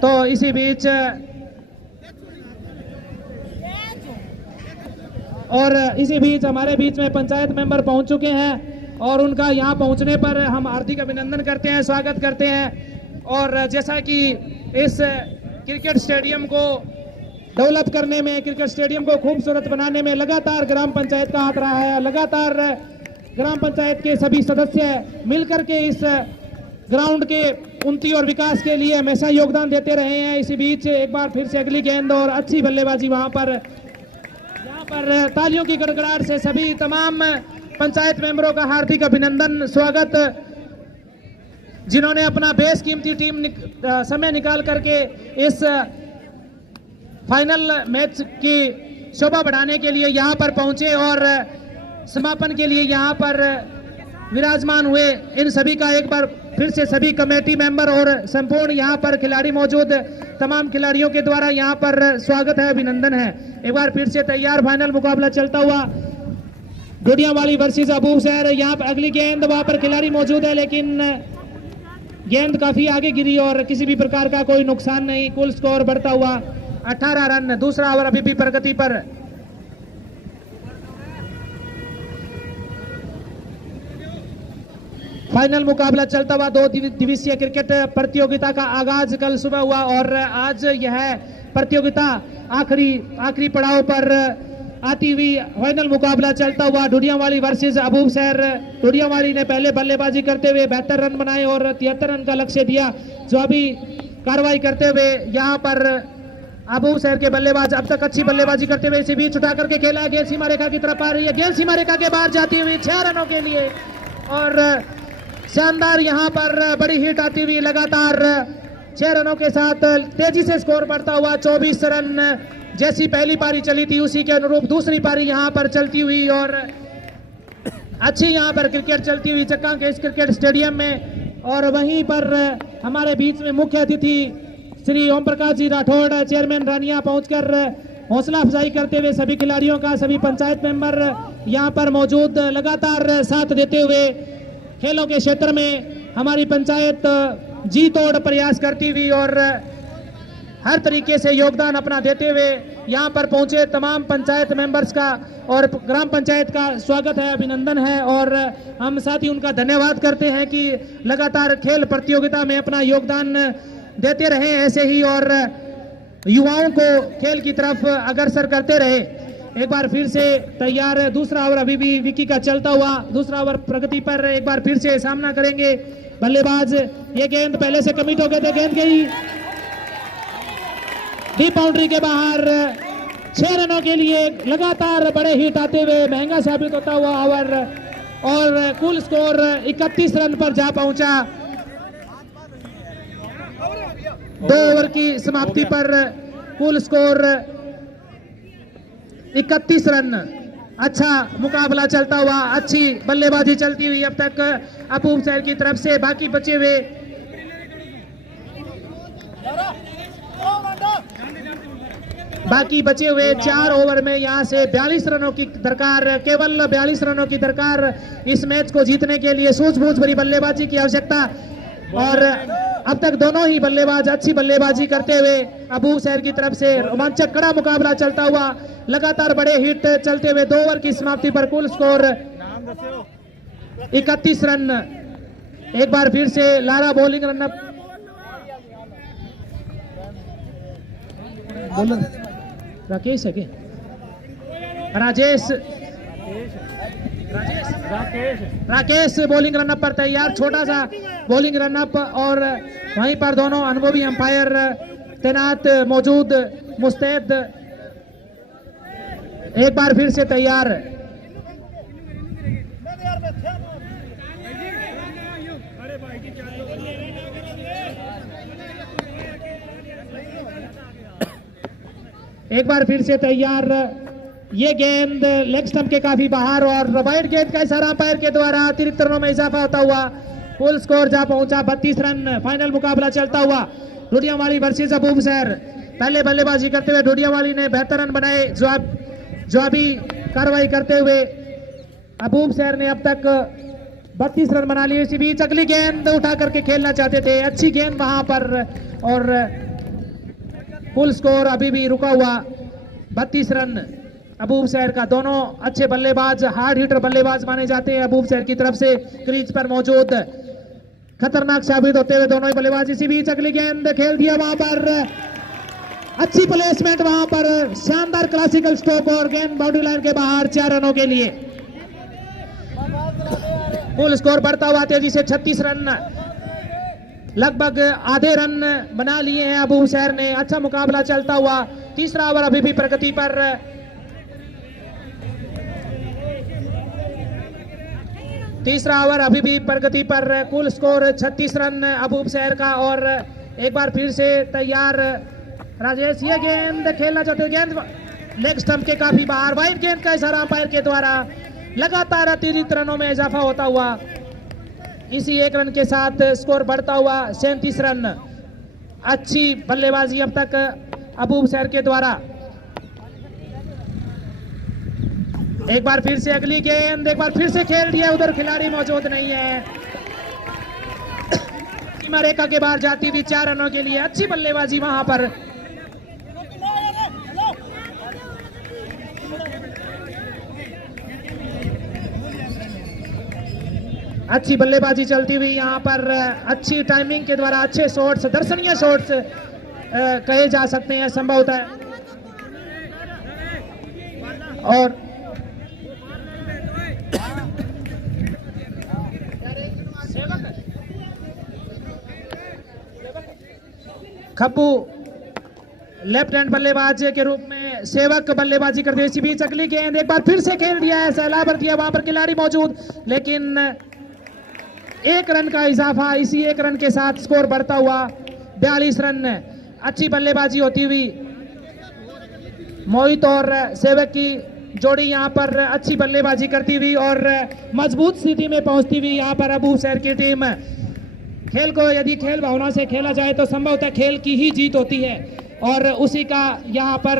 तो इसी बीच हमारे बीच में पंचायत मेंबर पहुंच चुके हैं और उनका यहां पहुंचने पर हम हार्दिक अभिनंदन करते हैं, स्वागत करते हैं। और जैसा कि इस क्रिकेट स्टेडियम को डेवलप करने में, क्रिकेट स्टेडियम को खूबसूरत बनाने में लगातार ग्राम पंचायत का हाथ रहा है, लगातार ग्राम पंचायत के सभी सदस्य मिलकर के इस ग्राउंड के उन्नति और विकास के लिए हमेशा योगदान देते रहे हैं। इसी बीच एक बार फिर से अगली गेंद और अच्छी बल्लेबाजी वहां पर, यहाँ पर तालियों की गड़गड़ाहट से सभी तमाम पंचायत मेंबरों का हार्दिक अभिनंदन, स्वागत, जिन्होंने अपना बेशकीमती समय निकाल करके इस फाइनल मैच की शोभा बढ़ाने के लिए यहाँ पर पहुंचे और समापन के लिए यहाँ पर विराजमान हुए। इन सभी का एक बार फिर से सभी कमेटी मेंबर और संपूर्ण यहाँ पर खिलाड़ी मौजूद तमाम खिलाड़ियों के द्वारा यहाँ पर स्वागत है, अभिनंदन है। एक बार फिर से तैयार, फाइनल मुकाबला चलता हुआ डोडियावाली वर्सेस अबूब शहर। यहाँ पर अगली गेंद, वहां पर खिलाड़ी मौजूद है लेकिन गेंद काफी आगे गिरी और किसी भी प्रकार का कोई नुकसान नहीं। कुल स्कोर बढ़ता हुआ 18 रन, दूसरा ओवर अभी भी प्रगति पर। फाइनल मुकाबला चलता हुआ 2 दिवसीय क्रिकेट प्रतियोगिता का आगाज कल सुबह हुआ और आज यह प्रतियोगिता आखिरी पड़ाव पर आती हुई फाइनल मुकाबला चलता हुआ डोडियावाली वर्सेस अबूब शहर। डोडियावाली ने पहले बल्लेबाजी करते हुए 72 रन बनाए और 73 रन का लक्ष्य दिया। जो अभी कार्रवाई करते हुए यहाँ पर अबूब शहर के बल्लेबाज अब तक अच्छी बल्लेबाजी करते हुए इसी बीच उठा करके खेला है, गेंद सीमा रेखा की तरफ आ रही है, गेंद सीमा रेखा के बाहर जाती हुई 6 रनों के लिए और शानदार यहाँ पर बड़ी हिट आती हुई लगातार 6 रनों के साथ तेजी से स्कोर बढ़ता हुआ 24 रन। जैसी पहली पारी चली थी उसी के अनुरूप दूसरी पारी यहाँ पर चलती हुई और अच्छी यहाँ पर क्रिकेट चलती हुई चक्का के इस क्रिकेट स्टेडियम में। और वहीं पर हमारे बीच में मुख्य अतिथि श्री ओम प्रकाश जी राठौड़, चेयरमैन रानिया, पहुंचकर हौसला अफजाई करते हुए सभी खिलाड़ियों का, सभी पंचायत मेंबर यहाँ पर मौजूद लगातार साथ देते हुए खेलों के क्षेत्र में हमारी पंचायत जी तोड़ प्रयास करती हुई और हर तरीके से योगदान अपना देते हुए यहाँ पर पहुंचे तमाम पंचायत मेंबर्स का और ग्राम पंचायत का स्वागत है, अभिनंदन है। और हम साथ ही उनका धन्यवाद करते हैं कि लगातार खेल प्रतियोगिता में अपना योगदान देते रहे ऐसे ही और युवाओं को खेल की तरफ अग्रसर करते रहे। एक बार फिर से तैयार है, दूसरा ओवर अभी भी विकी का चलता हुआ, दूसरा ओवर प्रगति पर। एक बार फिर से सामना करेंगे बल्लेबाज। ये गेंद पहले से कमिट हो गए थे, गेंद गई डीप बाउंड्री के बाहर। 6 रनों के लिए लगातार बड़े हिट आते हुए महंगा साबित होता हुआ ओवर और कुल स्कोर 31 रन पर जा पहुंचा। 2 ओवर की समाप्ति पर कुल स्कोर 31 रन। अच्छा मुकाबला चलता हुआ, अच्छी बल्लेबाजी चलती हुई अब तक अबूब शहर की तरफ से। बाकी बचे हुए बाकी बचे हुए 4 ओवर में यहाँ से 42 रनों की दरकार, केवल 42 रनों की दरकार इस मैच को जीतने के लिए। सूझबूझ भरी बल्लेबाजी की आवश्यकता और अब तक दोनों ही बल्लेबाज अच्छी बल्लेबाजी करते हुए अबूब शहर की तरफ से रोमांचक कड़ा मुकाबला चलता हुआ, लगातार बड़े हिट चलते हुए 2 ओवर की समाप्ति पर कुल स्कोर 31 रन। एक बार फिर से लारा बॉलिंग रनअप, राकेश है क्या? राकेश बॉलिंग रनअप पर तैयार, छोटा सा बॉलिंग रनअप और वहीं पर दोनों अनुभवी अंपायर तैनात मौजूद, मुस्तैद। एक बार फिर से तैयार। एक बार फिर से तैयार। ये गेंद लेग स्टंप के काफी बाहर और वाइड गेंद का इशारा अंपायर के द्वारा अतिरिक्त रनों में इजाफा होता हुआ कुल स्कोर जा पहुंचा 32 रन। फाइनल मुकाबला चलता हुआ डोडियावाली वर्सेस अबूब शहर। पहले बल्लेबाजी करते हुए डोडियावाली ने 72 रन बनाए। जवाबी कार्रवाई करते हुए अबूब शहर ने अब तक 32 रन बना लिए। इसी बीच अगली गेंद उठा करके खेलना चाहते थे, अच्छी गेंद वहां पर और कुल स्कोर अभी भी रुका हुआ 32 रन अबूब शहर का। दोनों अच्छे बल्लेबाज, हार्ड हिटर बल्लेबाज माने जाते हैं अबूब शहर की तरफ से। क्रीज पर मौजूद खतरनाक साबित होते हुए दोनों ही बल्लेबाज। इसी बीच अगली गेंद खेल दिया वहां पर, अच्छी प्लेसमेंट वहां पर, शानदार क्लासिकल स्ट्रोक और गेंद बाउंड्री लाइन के बाहर 4 रनों के लिए। कुल स्कोर बढ़ता हुआ तेजी से 36 रन, लगभग आधे रन बना लिए हैं अबूब शहर ने। अच्छा मुकाबला चलता हुआ, तीसरा ओवर अभी भी प्रगति पर। तीसरा ओवर अभी भी प्रगति पर। कुल स्कोर 36 रन अबूब शहर का। और एक बार फिर से तैयार राजेश, ये गेंद खेलना चाहते, गेंद लेग स्टंप के काफी बाहर, वाइड गेंद का इशारा अंपायर के द्वारा। लगातार अतिरिक्त रनों में इजाफा होता हुआ इसी 1 रन के साथ स्कोर बढ़ता हुआ 37 रन। अच्छी बल्लेबाजी अब तक अबूब शहर के द्वारा। एक बार फिर से अगली गेंद, एक बार फिर से खेल दिया, उधर खिलाड़ी मौजूद नहीं है। सीमा रेखा के बाहर जाती हुई 4 रनों के लिए। अच्छी बल्लेबाजी वहां पर। अच्छी बल्लेबाजी चलती हुई यहाँ पर, अच्छी टाइमिंग के द्वारा, अच्छे शॉट्स, दर्शनीय शॉट्स कहे जा सकते हैं संभवतः। और खब्बू लेफ्ट हैंड बल्लेबाज के रूप में सेवक बल्लेबाजी करते हुए। इसी बीच अगली गेंद एक बार फिर से खेल दिया है, सैलाब दिया, वहां पर खिलाड़ी मौजूद, लेकिन 1 रन का इजाफा। इसी 1 रन के साथ स्कोर बढ़ता हुआ 42 रन। अच्छी बल्लेबाजी होती हुई मोहित और सेवक की जोड़ी यहाँ पर अच्छी बल्लेबाजी करती हुई और मजबूत स्थिति में पहुंचती हुई यहाँ पर अबूब शहर की टीम। खेल को यदि खेल भावना से खेला जाए तो संभवतः खेल की ही जीत होती है, और उसी का यहाँ पर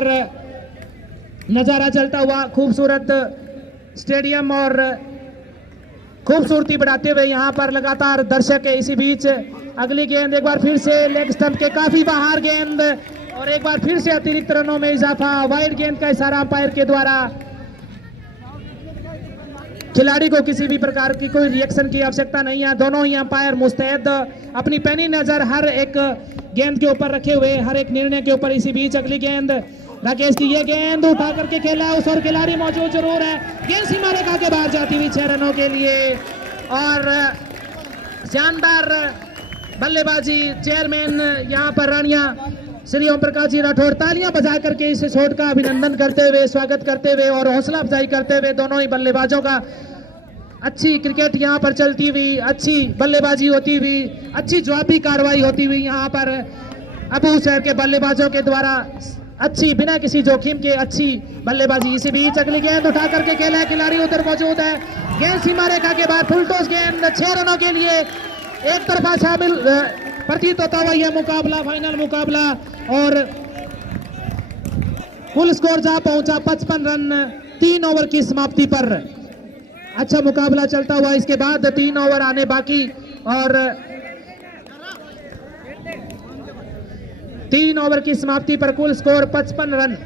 नजारा चलता हुआ। खूबसूरत स्टेडियम और खूबसूरती बढ़ाते हुए यहाँ पर लगातार दर्शक है। इसी बीच अगली गेंद एक बार फिर से लेग स्टंप के काफी बाहर गेंद, और एक बार फिर से अतिरिक्त रनों में इजाफा। वाइड गेंद का इशारा अंपायर के द्वारा। खिलाड़ी को किसी भी प्रकार की कोई रिएक्शन की आवश्यकता नहीं है। दोनों ही अंपायर मुस्तैद, अपनी पैनी नजर हर एक गेंद के ऊपर रखे हुए, हर एक निर्णय के ऊपर। इसी बीच अगली गेंद राकेश की, ये गेंद उठा करके खेला उस, और खिलाड़ी मौजूद जरूर है। गेंद सीमा रेखा के बाहर जाती हुई 6 रनों के लिए। और शानदार बल्लेबाजी चेयरमैन यहाँ पर रानिया श्री ओम प्रकाश जी राठौर तालियां बजा करके इस शॉट का अभिनंदन करते हुए, स्वागत करते हुए और हौसला अफजाई करते हुए दोनों ही बल्लेबाजों का। अच्छी क्रिकेट यहाँ पर चलती हुई, अच्छी बल्लेबाजी होती हुई, अच्छी जवाबी कार्रवाई होती हुई यहाँ पर अबूब शहर के बल्लेबाजों के द्वारा। अच्छी बिना किसी जोखिम के अच्छी बल्लेबाजी। इसी बीच अगली गेंद उठा करके खेला है, खिलाड़ी उधर मौजूद है। गेंद सीमा रेखा के बाद फुल टॉस गेंद 6 रनों के लिए। एक तरफा शामिल प्रतीत होता हुआ यह मुकाबला, फाइनल मुकाबला, और कुल स्कोर जा पहुंचा 55 रन 3 ओवर की समाप्ति पर। अच्छा मुकाबला चलता हुआ, इसके बाद 3 ओवर आने बाकी, और 3 ओवर की समाप्ति पर कुल स्कोर 55 रन।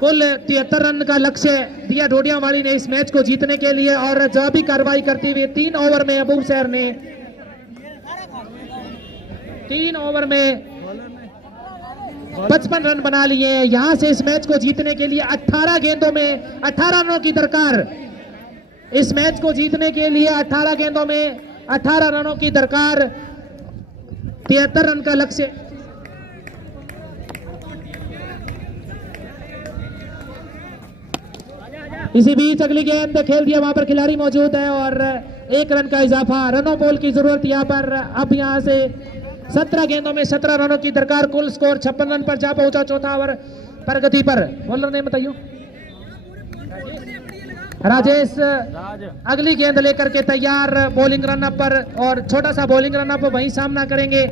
कुल 73 रन का लक्ष्य दिया ढोडियावाली ने इस मैच को जीतने के लिए, और जवाबी कार्रवाई करते हुए 3 ओवर में अबूब शहर ने 3 ओवर में 55 रन बना लिए। यहां से इस मैच को जीतने के लिए 18 गेंदों में 18 रनों की दरकार। इस मैच को जीतने के लिए 18 गेंदों में 18 रनों की दरकार, 73 रन का लक्ष्य। इसी बीच अगली गेंद खेल दिया, वहां पर खिलाड़ी मौजूद है और 1 रन का इजाफा। रनों बॉल की जरूरत यहां पर। अब यहां से 17 गेंदों में 17 रनों की दरकार। कुल स्कोर 56 रन पर जा पहुंचा चौथा ओवर प्रगति पर। बॉलर ने बताइयो राजेश अगली गेंद लेकर के तैयार बॉलिंग रन अप पर, और छोटा सा बॉलिंग रन अप वहीं सामना करेंगे।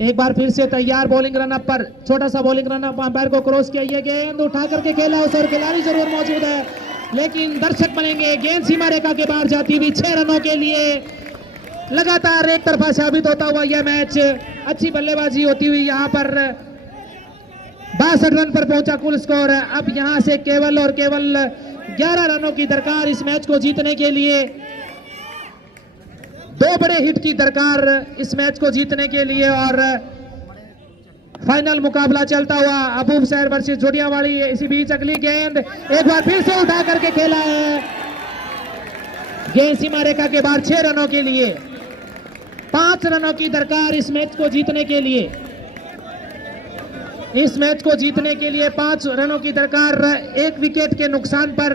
एक बार फिर से तैयार बॉलिंग रन अप पर, छोटा सा बॉलिंग रन अप, अंपायर को क्रॉस किया, ये गेंद उठा करके खेला उस, और खिलाड़ी जरूर मौजूद है। लेकिन दर्शक बनेंगे। गेंद सीमा रेखा के बाहर जाती हुई 6 रनों के लिए। लगातार एक तरफा साबित होता हुआ यह मैच। अच्छी बल्लेबाजी होती हुई यहाँ पर 62 रन पर पहुंचा कुल स्कोर। अब यहां से केवल और केवल 11 रनों की दरकार इस मैच को जीतने के लिए। 2 बड़े हिट की दरकार इस मैच को जीतने के लिए। और फाइनल मुकाबला चलता हुआ अबूबसर वर्सेस जोडियावाली। इसी बीच अगली गेंद एक बार फिर से उठा करके खेला है। गेंद सीमा रेखा के बाहर 6 रनों के लिए। 5 रनों की दरकार इस मैच को जीतने के लिए। इस मैच को जीतने के लिए 5 रनों की दरकार। 1 विकेट के नुकसान पर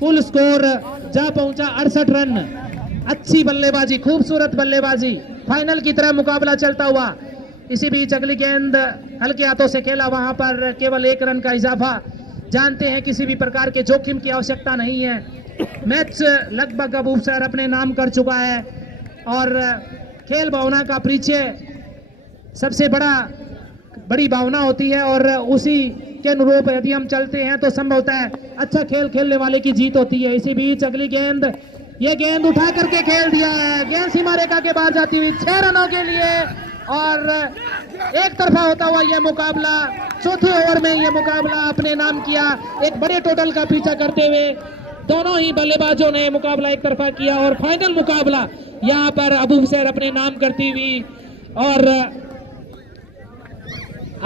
कुल स्कोर जा पहुंचा 68 रन। अच्छी बल्लेबाजी, खूबसूरत बल्लेबाजी। फाइनल की तरह मुकाबला चलता हुआ। इसी बीच अगली गेंद हल्के हाथों से खेला, वहां पर केवल 1 रन का इजाफा। जानते हैं किसी भी प्रकार के जोखिम की आवश्यकता नहीं है। मैच लगभग अबूबसर अपने नाम कर चुका है और खेल भावना का परिचय सबसे बड़ी भावना होती है और उसी के अनुरूप यदि हम चलते हैं तो संभवतः है अच्छा खेल खेलने वाले की जीत होती है। इसी बीच अगली गेंद, ये गेंद उठा करके खेल दिया है। गेंद सीमा रेखा के बाहर जाती हुई 6 रनों के लिए। और एक तरफा होता हुआ यह मुकाबला, चौथे ओवर में यह मुकाबला अपने नाम किया। एक बड़े टोटल का पीछा करते हुए दोनों ही बल्लेबाजों ने मुकाबला एक तरफा किया और फाइनल मुकाबला यहां पर अबूबसर अपने नाम करती हुई और